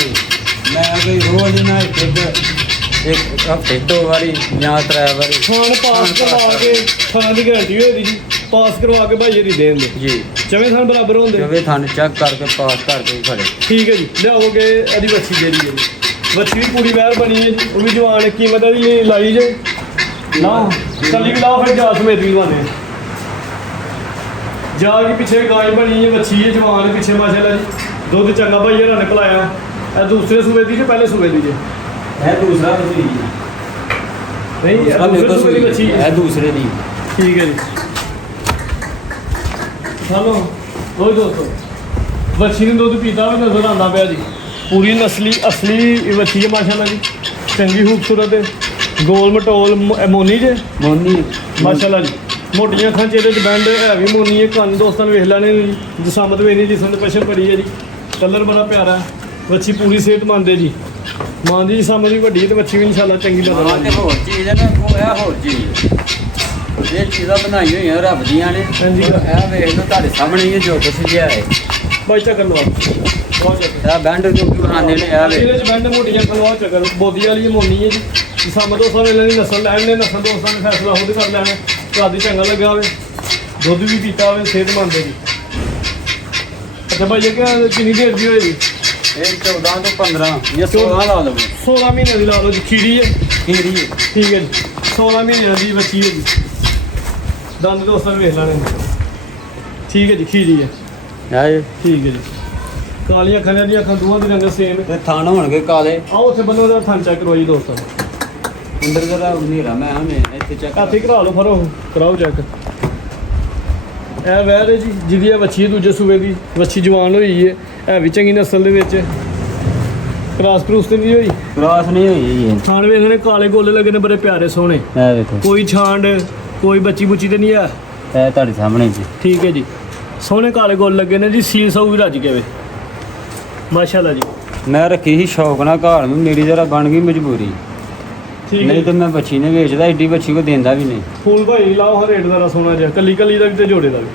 ਮੈਂ ਕੋਈ ਰੋਜ਼ ਨਾ ਇੱਕ ਹਫ਼ਤੇ 2 ਵਾਰੀ ਜਾਂ 3 ਵਾਰੀ ਖਾਣ ਪਾਸ ਕਰਵਾ ਕੇ ਖਾਣ ਦੀ ਗਾਰੰਟੀ ਹੋਈ ਜੀ ਪਾਸ ਕਰਵਾ ਕੇ ਭਾਈ ਇਹਦੀ ਦੇਣ ਦੇ ਜੀ ਚਵੇਂ ਸਾਨੂੰ ਬਰਾਬਰ ਹੁੰਦੇ ਜਵੇ ਤੁਹਾਨੂੰ ਚੈੱਕ ਕਰਕੇ ਪਾਸ ਕਰਕੇ ਖੜੇ ਠੀਕ ਹੈ ਜੀ ਲਿਆਓਗੇ ਇਹਦੀ ਵੱਛੀ ਜਿਹੜੀ ਹੈ ਜੀ ਵੱਛੀ ਵੀ ਪੂਰੀ ਵੈਰ ਬਣੀ ਹੈ ਜੀ ਉਹ ਵੀ ਜਵਾਨ ਹੈ, ਕੀਮਤ ਇਹਦੀ ਲਾਈ ਜੇ ਨਾ ਕੱਲੀ ਵੀ ਲਾਓ ਫਿਰ ਜਾ ਸਮੇਤ ਵੀ ਲਵਾਉਂਦੇ ਜਾ ਕੇ ਪਿੱਛੇ ਗਾਂ ਬਣੀ ਹੈ ਵੱਛੀ ਹੈ ਜਵਾਨ ਪਿੱਛੇ ਮਾਸ਼ਾਅੱਲਾ ਜੀ ਦੁੱਧ ਚੰਗਾ ਭਾਈ ਇਹਨਾਂ ਨੇ ਪਿਲਾਇਆ ਇਹ ਦੂਸਰੇ ਸੂਬੇ ਦੀ ਕਿ ਪਹਿਲੇ ਸੂਬੇ ਦੀ ਜੀ ਇਹ ਦੂਸਰਾ ਤੁਸੀਂ ਨਹੀਂ ਇਹ ਦੂਸਰੇ ਸੂਬੇ ਦੀ ਵੱਛੀ ਹੈ ਇਹ ਦੂਸਰੇ ਦੀ ਠੀਕ ਹੈ ਜੀ ਹਲੋ ਉਹ ਦੋਸਤੋ ਵੱਛੀ ਨੇ ਦੁੱਧ ਪੀਤਾ ਹੋਇਆ ਨਜ਼ਰ ਆਉਂਦਾ ਪਿਆ ਜੀ ਪੂਰੀ ਨਸਲੀ ਅਸਲੀ ਵੱਛੀ ਹੈ ਮਾਸ਼ਾਅੱਲਾ ਜੀ ਚੰਗੀ ਖੂਬਸੂਰਤ ਹੈ ਗੋਲ ਮਟੋਲ ਮੋਨੀ ਜੇ ਮੋਨੀ ਮਾਸ਼ਾਅੱਲਾ ਜੀ ਮੋਟੀਆਂ ਅੱਖਾਂ ਚਿਹਰੇ 'ਚ ਬੈਂਡ ਹੈ ਵੀ ਮੋਨੀ ਹੈ ਕੰਨ ਦੋਸਤਾਂ ਨੇ ਵੇਖ ਲੈਣੇ ਜੀ ਜਸਾਮਤ ਵੀ ਨਹੀਂ ਜਿਸਮ ਦੇ ਪਛਣ ਪੜੀ ਹੈ ਜੀ ਕਲਰ ਬੜਾ ਪਿਆਰਾ ਹੈ ਵੱਛੀ ਪੂਰੀ ਸਿਹਤਮੰਦ ਹੈ ਜੀ ਮਾਂ ਦੀ ਸਮਝ ਵੀ ਵੱਡੀ ਹੈ ਤੇ ਵੱਛੀ ਵੀ ਇਨਸ਼ਾਅੱਲਾ ਚੰਗੀ ਹਾਂ ਬਣਾ ਤੇ ਹੋਰ ਚੀਜ਼ ਹੈ ਨਾ ਉਹ ਇਹ ਹੋਰ ਚੀਜ਼ ਇਹ ਚੀਜ਼ਾਂ ਬਣਾਈ ਹੋਈਆਂ ਰੱਬ ਦੀਆਂ ਨੇ ਹਾਂਜੀ। ਇਹ ਵੇਖ ਲਓ ਤੁਹਾਡੇ ਸਾਹਮਣੇ ਹੀ ਹੈ ਜੋ ਕੁਛ ਜਿਹਾ ਹੈ ਬਾਈ ਚੱਕਰ ਲਵਾ ਬਹੁਤ ਚੱਕਰ ਇਹ ਬੈਂਡ ਜੋ ਕਿ ਬਹਾਨੇ ਨੇ ਇਹ ਵੇਖ ਇਹਦੇ ਚ ਬੈਂਡ ਮੋਟੀਆਂ ਖਲਵਾ ਚੱਕਰ ਬੋਦੀ ਵਾਲੀ ਇਹ ਮੋਨੀ ਹੈ ਜੀ ਸਮਝ ਦੋ ਸਾਰੇ ਲੈਣੀ ਨਸਲ ਲੈਣ ਨੇ ਨਸਲ ਦੋਸਤਾਂ ਨੇ ਫੈਸਲਾ ਖੁਦ ਕਰ ਲੈਣਾ ਤੁਹਾਡੀ ਚੰਗਾ ਲੱਗਿਆ ਹੋਵੇ ਦੁੱਧ ਵੀ ਪੀਤਾ ਹੋਵੇ ਸਿਹਤਮੰਦ ਹੈ ਜੀ ਅੱਛਾ ਭਾਈ ਇਹ ਕਿੰਨੀ ਦੇਰ ਦੀ ਹੋਏਗੀ ਇਹ 14 ਤੋਂ 15 ਜਾਂ 16 ਲਾ ਲਓ 16 ਮਹੀਨੇ ਦੀ ਲਾ ਲਓ ਜੀ ਖੀਰੀ ਹੈ ਖੀਰੀ ਠੀਕ ਹੈ ਜੀ 16 ਮਹੀਨਿਆਂ ਦੀ ਬੱਚੀ ਹੈ ਜੀ ਦੰਦ ਦੋਸਤਾਂ ਨੇ ਵੇਖ ਲੈਣੇ ਠੀਕ ਹੈ ਜੀ ਖੀਰੀ ਹੈ ਹੈ ਠੀਕ ਹੈ ਜੀ ਕਾਲੀਆਂ ਅੱਖਾਂ ਦੀਆਂ ਅੱਖਾਂ ਦੋਵਾਂ ਦੇ ਰੰਗ ਸੇਮ ਤੇ ਥਣ ਹੋਣਗੇ ਕਾਲੇ ਆਓ ਉੱਥੇ ਬੰਨੋ ਦਾ ਥਣ ਚੈੱਕ ਕਰਵਾਈ ਦੋਸਤਾਂ ਅੰਦਰ ਜਰਾ ਹਨੇਰਾ ਮੈਂ ਹਮੇ ਇੱਥੇ ਚੈੱਕ ਹੱਥੀ ਕਰਾ ਲਓ ਫਰੋ ਕਰਾਓ ਚੈੱਕ ਇਹ ਵੈਰ ਹੈ ਜੀ ਜਿਹਦੀ ਇਹ ਵੱਛੀ ਹੈ ਦੂਜੇ ਸੂਬੇ ਦੀ ਵੱਛੀ ਜਵਾਨ ਹੋਈ ਹੈ ਇਹ ਵੀ ਚੰਗੀ ਨਸਲ ਦੇ ਵਿੱਚ ਕ੍ਰਾਸ ਕਰੂਸ ਤੇ ਨਹੀਂ ਹੋਈ ਕ੍ਰਾਸ ਨਹੀਂ ਹੋਈ ਇਹ ਛਾਣ ਵੇਖਦੇ ਨੇ ਕਾਲੇ ਗੋਲੇ ਲੱਗੇ ਨੇ ਬੜੇ ਪਿਆਰੇ ਸੋਹਣੇ ਇਹ ਵੇਖੋ ਕੋਈ ਛਾਂਡ ਕੋਈ ਬੱਚੀ ਬੁੱਚੀ ਤੇ ਨਹੀਂ ਆ ਇਹ ਤੁਹਾਡੇ ਸਾਹਮਣੇ ਜੀ ਠੀਕ ਹੈ ਜੀ ਸੋਹਣੇ ਕਾਲੇ ਗੋਲ ਲੱਗੇ ਨੇ ਜੀ ਸੀਲ ਸੌ ਵੀ ਰੱਜ ਕੇ ਵੇ ਮਾਸ਼ਾਅੱਲਾ ਜੀ ਮੈਂ ਰੱਖੀ ਸੀ ਸ਼ੌਕ ਨਾਲ ਘਰ ਨੂੰ ਮੇਰੀ ਜਰਾ ਬਣ ਗਈ ਮਜਬੂਰੀ ਠੀਕ ਨਹੀਂ ਹੈ ਤੇ ਮੈਂ ਬੱਚੀ ਨੇ ਵੇਚਦਾ ਏਡੀ ਬੱਚੀ ਕੋ ਦਿੰਦਾ ਵੀ ਨਹੀਂ ਫੂਲ ਭਾਈ ਲਾਓ ਹਰ ਰੇਟ ਦਾ ਸੋਨਾ ਜਿਹਾ ਕੱਲੀ ਕੱਲੀ ਦਾ ਵੀ ਤੇ ਜੋੜੇ ਦਾ ਵੀ